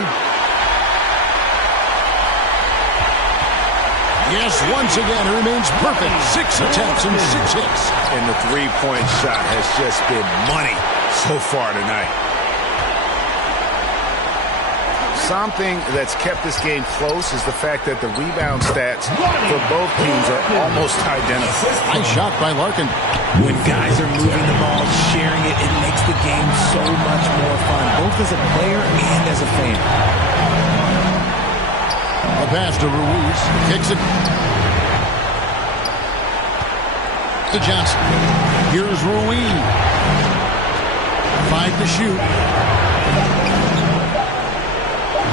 Yes, once again, it remains perfect. 6 attempts and 6 hits. And the three-point shot has just been money so far tonight. Something that's kept this game close is the fact that the rebound stats for both teams are almost identical. Nice shot by Larkin. When guys are moving the ball, sharing it, it makes the game so much more fun, both as a player and as a fan. The pass to Ruiz. Kicks it to Johnson. Here's Ruiz. 5 to shoot.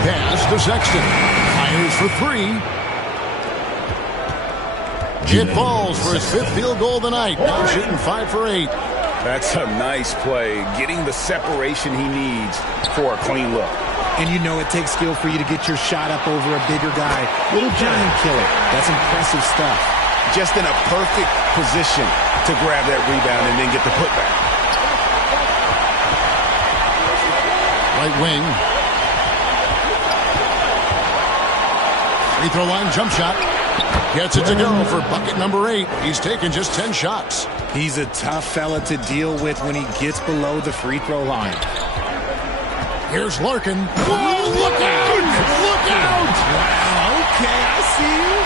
Pass to Sexton. Fires for 3. It falls for his 5th field goal of the night. Now shooting 5 for 8. That's a nice play. Getting the separation he needs for a clean look. And you know it takes skill for you to get your shot up over a bigger guy. Little giant killer. That's impressive stuff. Just in a perfect position to grab that rebound and then get the putback. Right wing. Free throw line jump shot. Gets it to go for bucket number 8. He's taken just 10 shots. He's a tough fella to deal with when he gets below the free throw line. Here's Larkin. Whoa, look out! Look out! Wow, okay, I see you.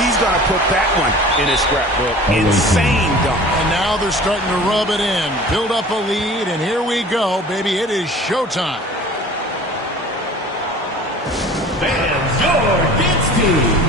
He's going to put that one in his scrapbook. Insane dunk. And now they're starting to rub it in. Build up a lead, and here we go, baby. It is showtime. Fans, your dance team.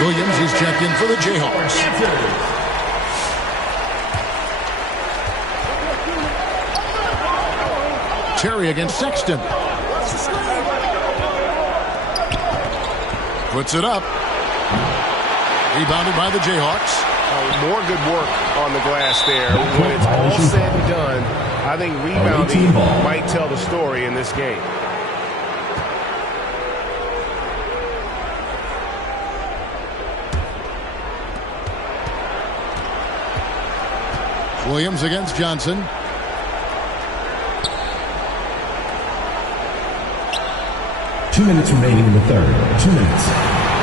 Williams is checked in for the Jayhawks. Terry against Sexton. Puts it up. Rebounded by the Jayhawks. More good work on the glass there. When it's all said and done, I think rebounding might tell the story in this game. Williams against Johnson. Two minutes remaining in the third. 2 minutes.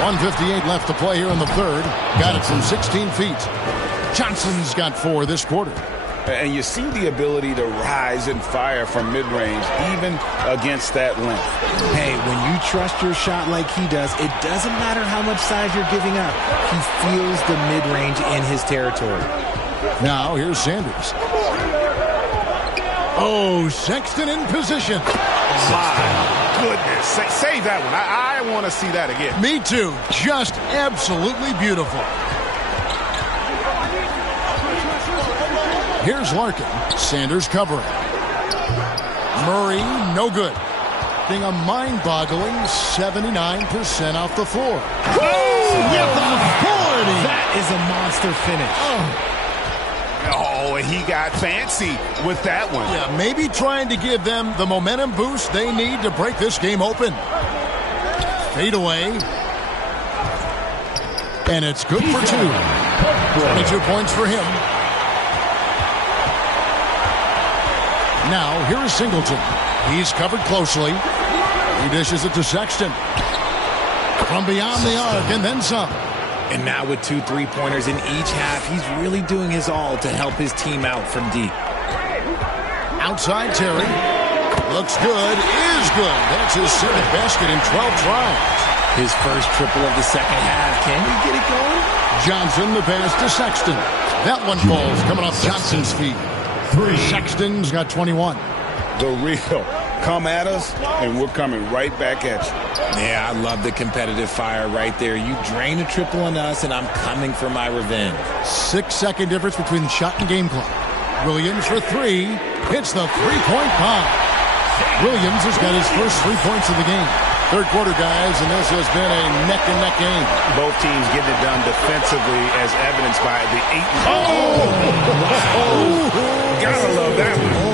1:58 left to play here in the third. Got it from 16 feet. Johnson's got 4 this quarter. And you see the ability to rise and fire from mid-range, even against that length. Hey, when you trust your shot like he does, it doesn't matter how much size you're giving up. He feels the mid-range in his territory. Now, here's Sanders. Oh, Sexton in position. My goodness. Save that one. I want to see that again. Me too. Just absolutely beautiful. Here's Larkin. Sanders covering. Murray, no good. Being a mind-boggling 79% off the floor. With the 40. That is a monster finish. Oh, and he got fancy with that one. Yeah, maybe trying to give them the momentum boost they need to break this game open. Fade away. And it's good for 2. 22 points for him. Now, here is Singleton. He's covered closely. He dishes it to Sexton. From beyond the arc and then some. And now with 2 3-pointers in each half, he's really doing his all to help his team out from deep. Outside Terry. Looks good. Is good. That's his 7th basket in 12 tries. His first triple of the second half. Can he get it going? Johnson, the pass to Sexton. That one falls coming off Johnson's feet. Sexton's got 21. The real. Come at us, and we're coming right back at you. Yeah, I love the competitive fire right there. You drain a triple on us, and I'm coming for my revenge. 6-second difference between the shot and game clock. Williams for 3. Hits the 3-point bomb. Williams has got his first 3 points of the game. Third quarter, guys, and this has been a neck-and-neck game. Both teams getting it done defensively, as evidenced by the 8. Gotta love that one.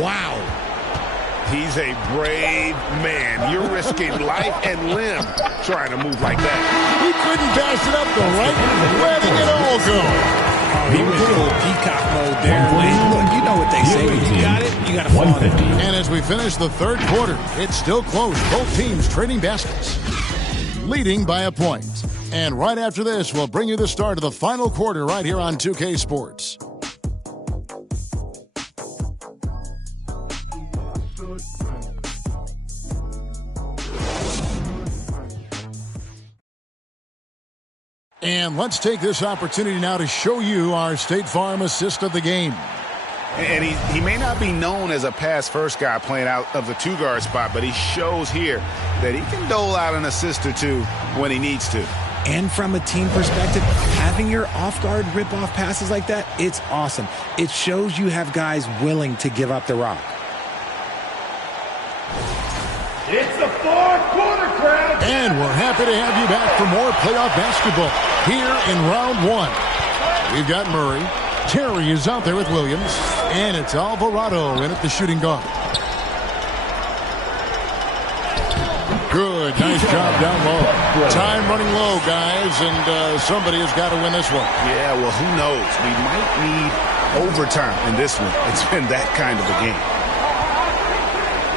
Wow. He's a brave man. You're risking life and limb trying to move like that. He couldn't pass it up the right, letting it all go. He went full peacock mode there. Look, you know what they say. When you got it, you got to flaunt it. And as we finish the third quarter, it's still close. Both teams trading baskets, leading by a point. And right after this, we'll bring you the start of the final quarter right here on 2K Sports. And let's take this opportunity now to show you our State Farm assist of the game. And he may not be known as a pass-first guy playing out of the 2-guard spot, but he shows here that he can dole out an assist or 2 when he needs to. And from a team perspective, having your off-guard rip-off passes like that, it's awesome. It shows you have guys willing to give up the rock. It's the fourth quarter, crowd. And we're happy to have you back for more playoff basketball here in round 1. We've got Murray. Terry is out there with Williams. And it's Alvarado in at the shooting guard. Good. Nice job down low. Time running low, guys. And somebody has got to win this one. Yeah, well, who knows? We might need overtime in this one. It's been that kind of a game.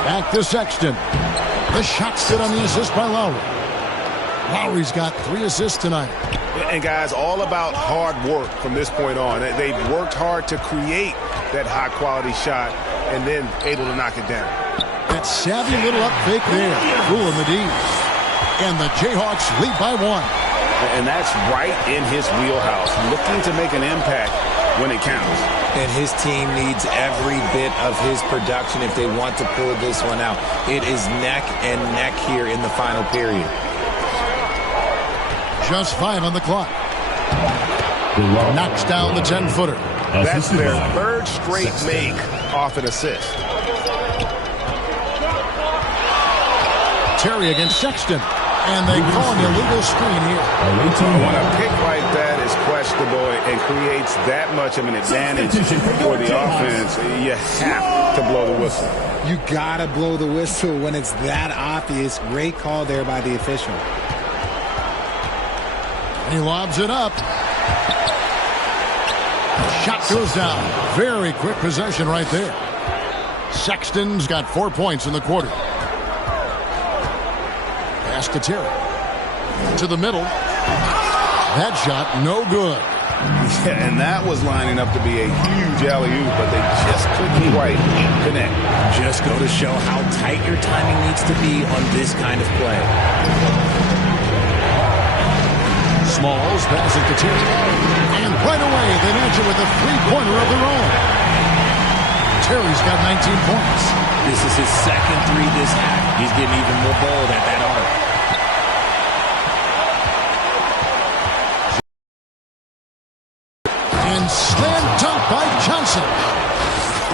Back to Sexton. The shot's good on the assist by Lowry. Lowry's got 3 assists tonight. And, guys, all about hard work from this point on. They've worked hard to create that high-quality shot and then able to knock it down. That savvy little up fake there. Fooling the D's. And the Jayhawks lead by 1. And that's right in his wheelhouse. Looking to make an impact when it counts. And his team needs every bit of his production if they want to pull this one out. It is neck and neck here in the final period. Just 5 on the clock. Knocks down the 10-footer. That's their third straight make off an assist. Terry against Sexton. And they call an illegal screen here. When a pick like that is questionable and creates that much of an advantage for the offense, you have to blow the whistle. You got to blow the whistle when it's that obvious. Great call there by the official. He lobs it up. Shot goes down. Very quick possession right there. Sexton's got 4 points in the quarter. Pass to Terry. To the middle. That shot, no good. Yeah, and that was lining up to be a huge alley-oop, but they just couldn't quite connect. Just go to show how tight your timing needs to be on this kind of play. Smalls passes to Terry. And right away, they match it with a 3-pointer of their own. Terry's got 19 points. This is his second three this half. He's getting even more bold at that arc. And slam dunk by Johnson.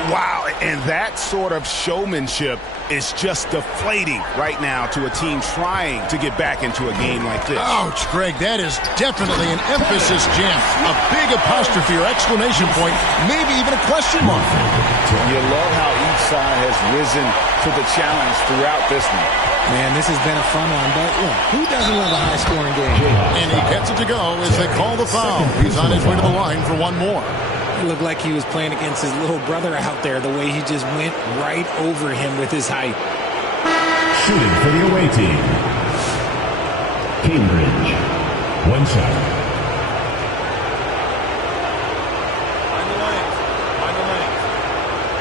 Wow, and that sort of showmanship is just deflating right now to a team trying to get back into a game like this. Ouch, Greg, that is definitely an emphasis jam. A big apostrophe or exclamation point, maybe even a question mark. You love how each side has risen to the challenge throughout this one. Man, this has been a fun one, but look, who doesn't love a high-scoring game? And he gets it to go as they call the foul. He's on his way to the line for one more. It looked like he was playing against his little brother out there, the way he just went right over him with his height. Shooting for the away team, Cambridge. One shot. Find the lane.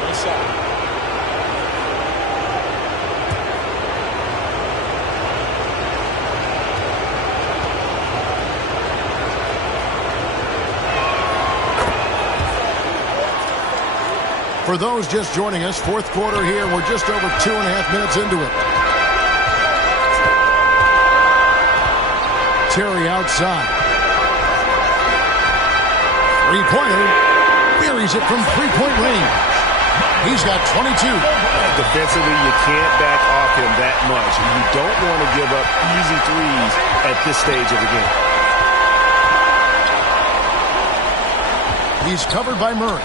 One shot. For those just joining us, fourth quarter here. We're just over 2.5 minutes into it. Terry outside. Three-pointer. Buries it from three-point range. He's got 22. Defensively, you can't back off him that much. You don't want to give up easy threes at this stage of the game. He's covered by Murray.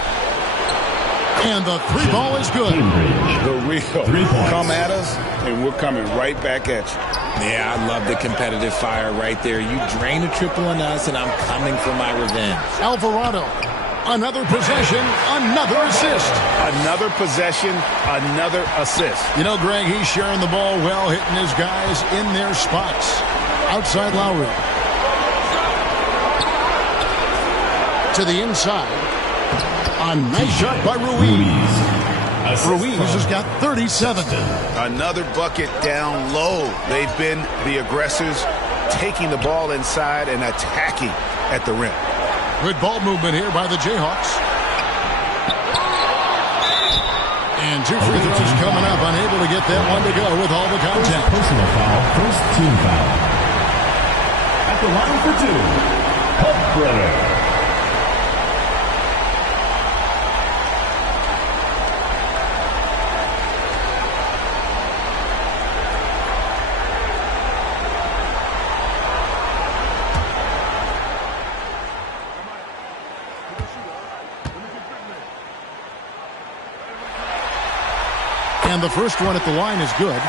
And the three ball is good. The real come at us, and we're coming right back at you. Yeah, I love the competitive fire right there. You drain a triple on us, and I'm coming for my revenge. Alvarado. Another possession, another assist. Another possession, another assist. You know, Greg, he's sharing the ball well, hitting his guys in their spots. Outside Lowry. To the inside. A nice shot by Ruiz. Ruiz has got 37. Another bucket down low. They've been the aggressors, taking the ball inside and attacking at the rim. Good ball movement here by the Jayhawks. And two free throws coming up. Unable to get that one to go with all the contact. Personal foul, first team foul. At the line for two, Kalkbrenner. And the first one at the line is good.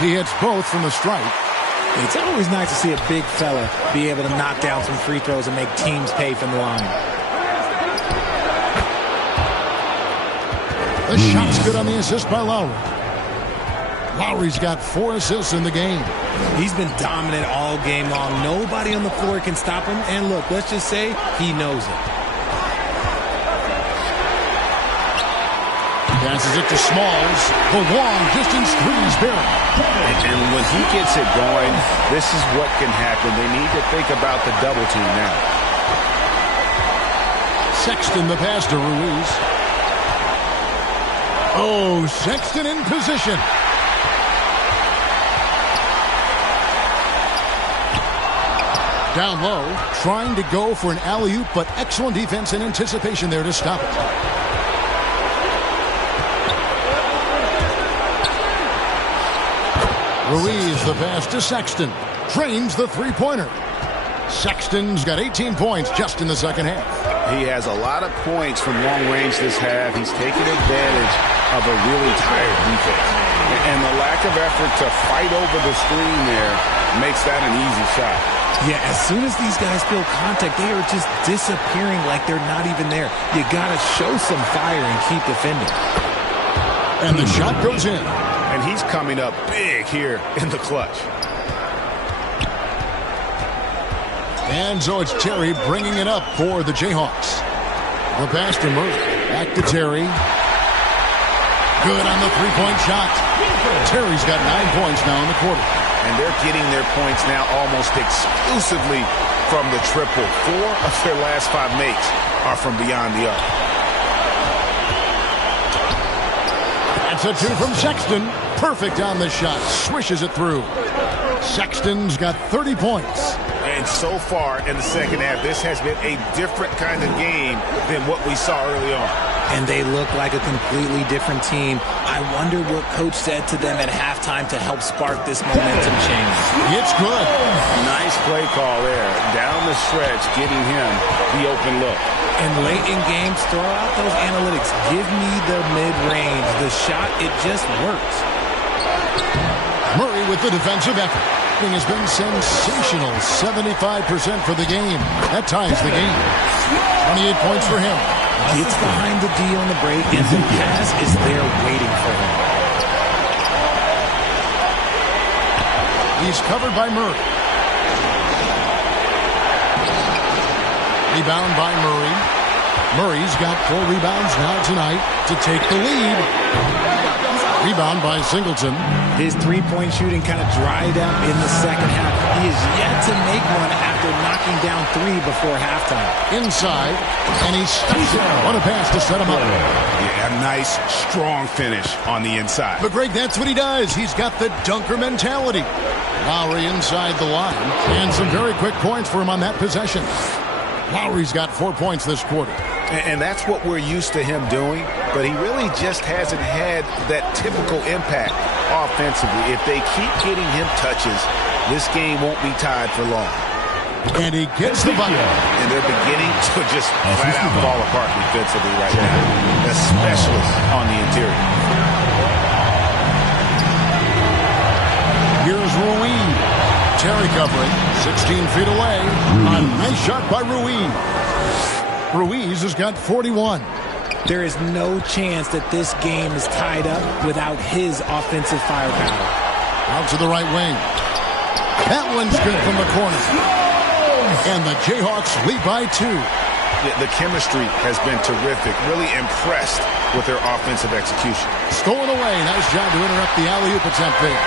He hits both from the stripe. It's always nice to see a big fella be able to knock down some free throws and make teams pay from the line. The shot's good on the assist by Lowry. Lowry's got 4 assists in the game. He's been dominant all game long. Nobody on the floor can stop him. And look, let's just say he knows it. Passes it to Smalls. The long distance three is buried. And when he gets it going, this is what can happen. They need to think about the double team now. Sexton the pass to Ruiz. Oh, Sexton in position. Down low, trying to go for an alley-oop, but excellent defense and anticipation there to stop it. Ruiz the pass to Sexton. Drains the three-pointer. Sexton's got 18 points just in the second half. He has a lot of points from long range this half. He's taken advantage of a really tired defense. And the lack of effort to fight over the screen there makes that an easy shot. Yeah, as soon as these guys feel contact, they are just disappearing like they're not even there. You got to show some fire and keep defending. And the shot goes in. And he's coming up big here in the clutch. And so it's Terry bringing it up for the Jayhawks. The pass to Murray. Back to Terry. Good on the three-point shot. Terry's got 9 points now in the quarter. And they're getting their points now almost exclusively from the triple. 4 of their last 5 makes are from beyond the arc. That's a 2 from Sexton. Perfect on the shot. Swishes it through. Sexton's got 30 points. And so far in the second half, this has been a different kind of game than what we saw early on. And they look like a completely different team. I wonder what coach said to them at halftime to help spark this momentum change. It's good. Nice play call there. Down the stretch, getting him the open look. And late in games, throw out those analytics. Give me the mid-range. The shot, it just works. Murray with the defensive effort. It has been sensational. 75% for the game. That ties the game. 28 points for him. Gets behind the D on the break, and the pass is there waiting for him. He's covered by Murray. Rebound by Murray. Murray's got 4 rebounds now tonight to take the lead. Rebound by Singleton. His three-point shooting kind of dried up in the second half. He is yet to make one after knocking down 3 before halftime. Inside, and he stuffs it. What a pass to set him up. Yeah, a nice, strong finish on the inside. But Greg, that's what he does. He's got the dunker mentality. Lowry inside the line, and some very quick points for him on that possession. Lowry's got 4 points this quarter. And that's what we're used to him doing, but he really just hasn't had that typical impact offensively. If they keep getting him touches, this game won't be tied for long. And he gets the bucket. And they're beginning to just flat out fall apart defensively right now, especially on the interior. Here's Ruiz. Terry covering, 16 feet away. A nice shot by Ruiz. Ruiz has got 41. There is no chance that this game is tied up without his offensive firepower. Out to the right wing. That one's good from the corner. And the Jayhawks lead by 2. The chemistry has been terrific. Really impressed with their offensive execution. Stolen away. Nice job to interrupt the alley-oop attempt there.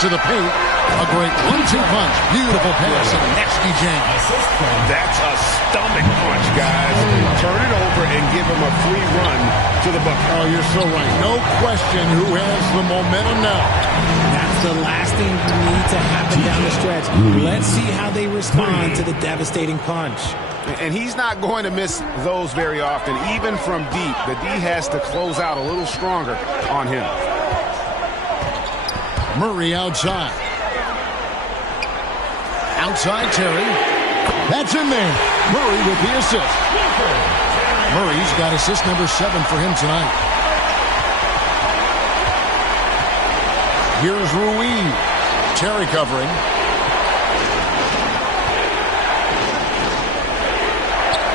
To the paint. A great 1-2 punch. Beautiful pass and nasty jam. That's a stomach punch, guys. Turn it over and give him a free run to the bucket. Oh, you're so right. No question who has the momentum now. That's the last thing you need to happen down the stretch. Let's see how they respond to the devastating punch. And he's not going to miss those very often, even from deep. The D has to close out a little stronger on him. Murray outside. Outside Terry. That's in there. Murray with the assist. Murray's got assist number 7 for him tonight. Here's Ruiz. Terry covering.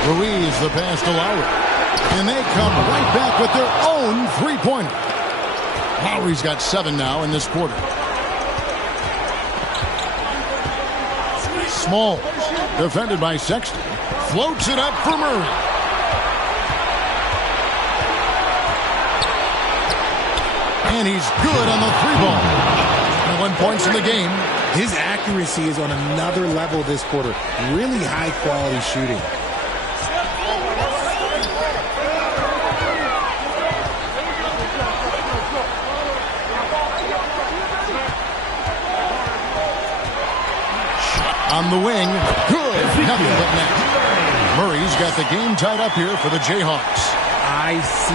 Ruiz the pass to Lowry. And they come right back with their own three-pointer. Lowry's got 7 now in this quarter. Small, defended by Sexton. Floats it up for Murray. And he's good on the 3-ball. 21 points in the game. His accuracy is on another level this quarter. Really high-quality shooting. On the wing, good, nothing but net. Murray's got the game tied up here for the Jayhawks. ICE,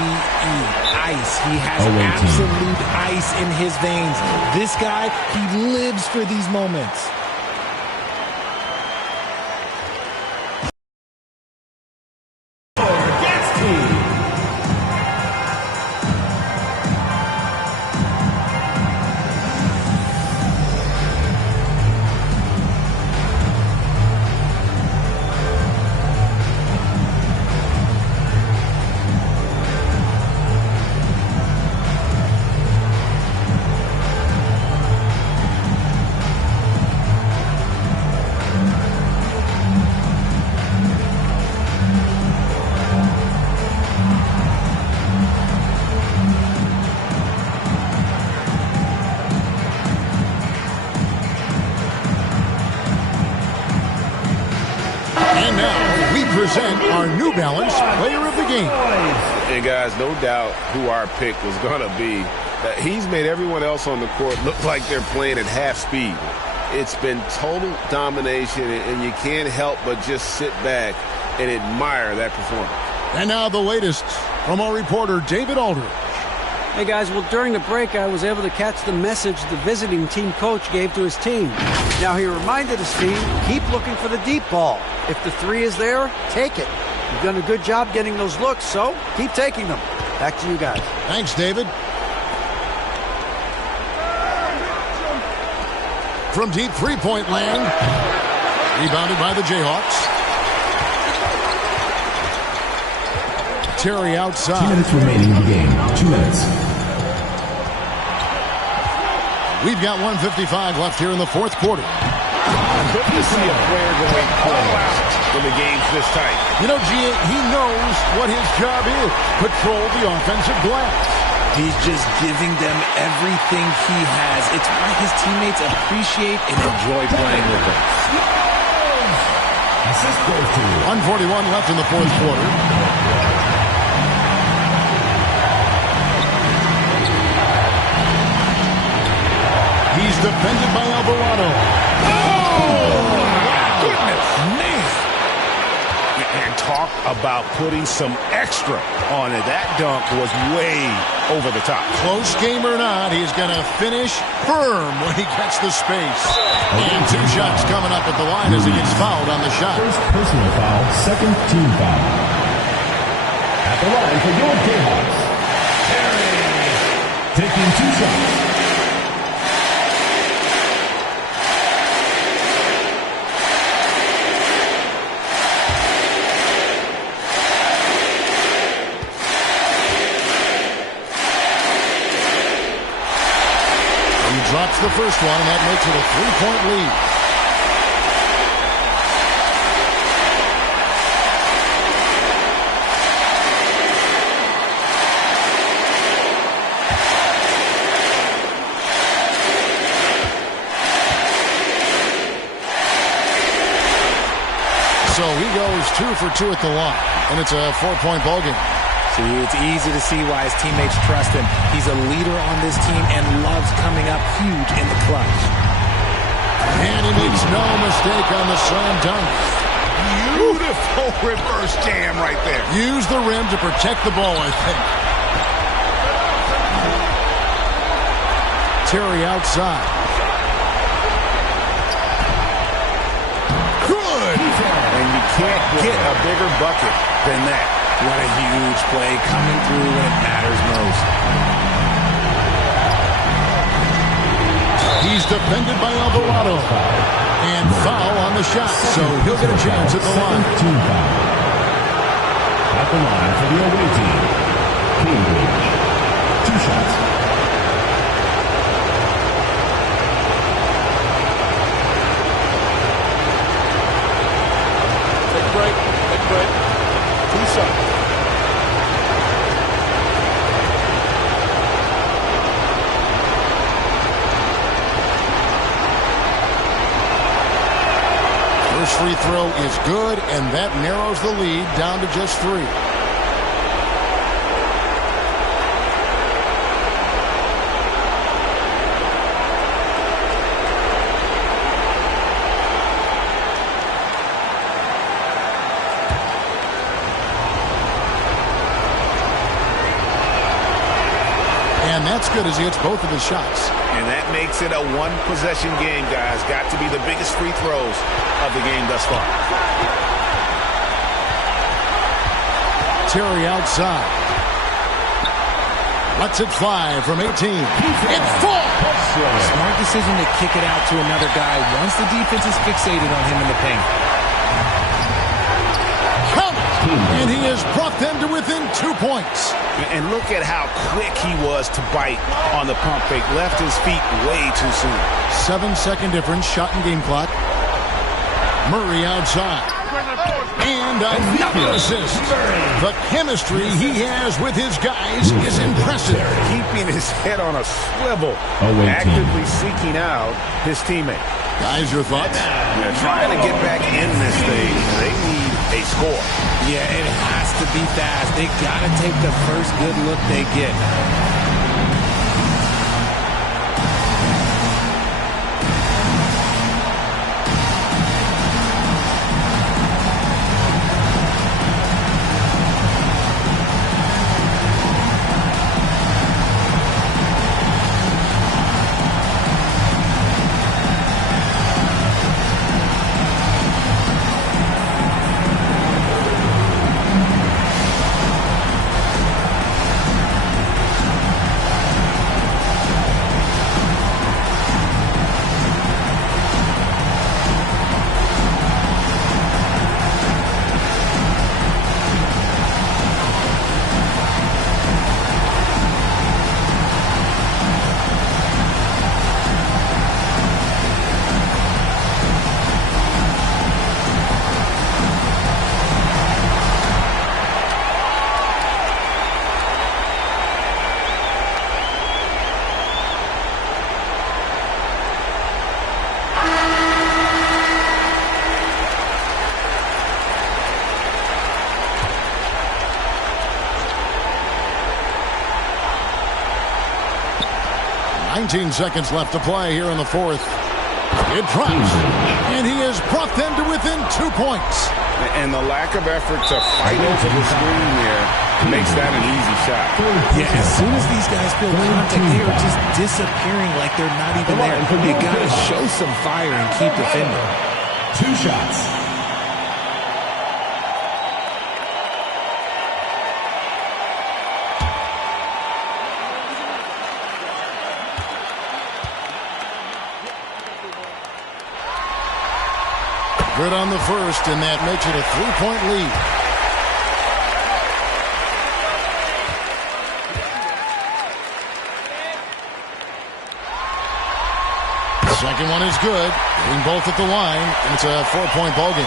ice. He has absolute ice in his veins. This guy, he lives for these moments. present our New Balance Player of the Game. And guys, no doubt who our pick was going to be. He's made everyone else on the court look like they're playing at half speed. It's been total domination, and you can't help but just sit back and admire that performance. And now the latest from our reporter, David Aldridge. Hey, guys, well, during the break, I was able to catch the message the visiting team coach gave to his team. Now, he reminded his team, keep looking for the deep ball. If the three is there, take it. You've done a good job getting those looks, so keep taking them. Back to you guys. Thanks, David. From deep three-point land, rebounded by the Jayhawks. Terry outside. 2 minutes remaining in the game. 2 minutes. We've got 1:55 left here in the fourth quarter. Good to see a player going all out when the game's this tight. You know, G, he knows what his job is. Control the offensive glass. He's just giving them everything he has. It's why his teammates appreciate and enjoy playing with him. 1:41 left in the fourth quarter. He's defended by Alvarado. Oh, goodness me. And talk about putting some extra on it. That dunk was way over the top. Close game or not, he's going to finish firm when he gets the space. And 2 shots coming up at the line as he gets fouled on the shot. First personal foul, second team foul. At the line for your Jayhawks. Taking 2 shots. Drops the first one, and that makes it a 3-point lead. So he goes 2 for 2 at the line, and it's a 4-point ball game. See, it's easy to see why his teammates trust him. He's a leader on this team and loves coming up huge in the clutch. And he makes no mistake on the slam dunk. Beautiful reverse jam right there. Use the rim to protect the ball, I think. Terry outside. Good! And you can't get a bigger bucket than that. What a huge play coming through when it matters most. He's defended by Alvarado. And foul on the shot, so he'll get a chance at the line. Team foul. At the line for the away team. Cambridge. 2 shots. Take a break. Take a break. 2 shots. First free throw is good, and that narrows the lead down to just 3. And that's good as he hits both of his shots. And that makes it a 1-possession game, guys. Got to be the biggest free throws of the game thus far. Terry outside. Lets it fly from 18. It falls! Smart decision to kick it out to another guy once the defense is fixated on him in the paint. And he has brought them to within 2 points. And look at how quick he was to bite on the pump fake. Left his feet way too soon. 7-second difference, shot and game clock. Murray outside. And another assist. The chemistry he has with his guys is impressive. Keeping his head on a swivel. Actively seeking out his teammate. Guys, your thoughts? They're trying to get back in this thing. They need they score. Yeah, it has to be fast. They got to take the first good look they get. Seconds left to play here in the fourth. It drops, and he has brought them to within 2 points. And the lack of effort to fight over the screen there makes that an easy shot. Yeah, as soon as these guys feel contact, they are just disappearing like they're not even there. You got to show some fire and keep defending. 2 shots. Good on the first, and that makes it a 3-point lead. The second one is good. Hitting both at the line, and it's a 4-point ball game.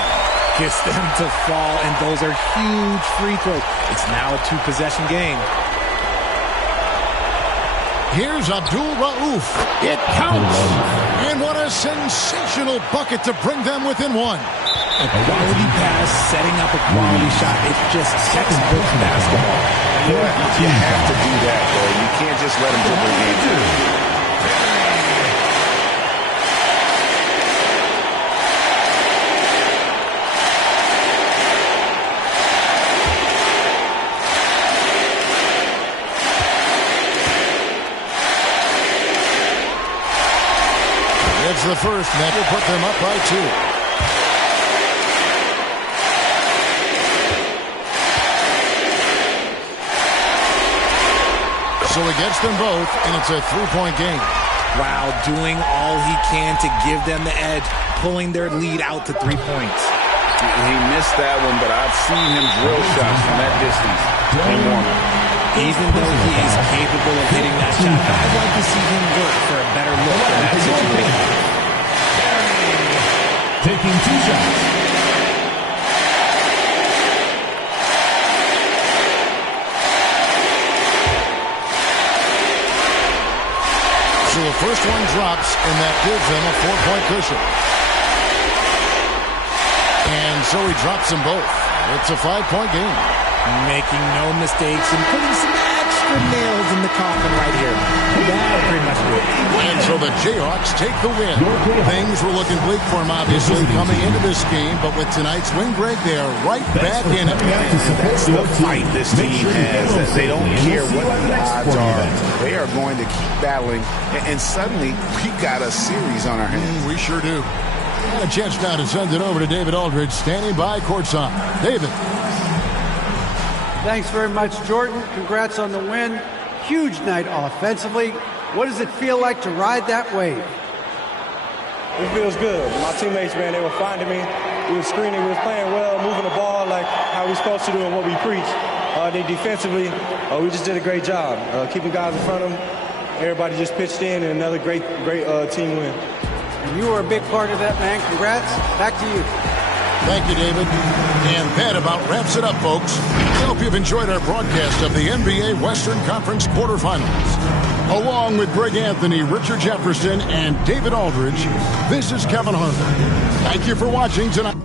Gets them to fall, and those are huge free throws. It's now a 2-possession game. Here's Abdul Rauf. It counts. And what a sensational bucket to bring them within 1. A quality pass, setting up a quality shot. It's just textbook basketball. You have to do that, though. You can't just let them dribble the game. It's the first, and that will put them up by 2. So he gets them both, and it's a 3-point game. Wow, doing all he can to give them the edge, pulling their lead out to 3 points. He missed that one, but I've seen him drill shots from that distance in warm-up. Even though he is capable of hitting that shot, I'd like to see him work for a better look in that situation. Taking 2 shots. So the first one drops, and that gives him a 4-point cushion. And so he drops them both. It's a 5-point game. Making no mistakes and putting some extra nails in the coffin right here. That pretty much will. And so the Jayhawks take the win. Things were looking bleak for them, obviously, coming into this game. But with tonight's win, Greg, they are right back in it. That's the fight this team has. That they don't care what the odds are. They are going to keep battling. And suddenly, we got a series on our hands. We sure do. And a chance now to send it over to David Aldridge, standing by courtside. David. Thanks very much, Jordan. Congrats on the win. Huge night offensively. What does it feel like to ride that wave? It feels good. My teammates, man, they were finding me. We were screening, we were playing well, moving the ball like how we're supposed to do and what we preach. Then defensively, we just did a great job. Keeping guys in front of them. Everybody just pitched in, and another great team win. And you were a big part of that, man. Congrats. Back to you. Thank you, David. And that about wraps it up, folks. I hope you've enjoyed our broadcast of the NBA Western Conference quarterfinals. Along with Greg Anthony, Richard Jefferson, and David Aldridge, this is Kevin Harlan. Thank you for watching tonight.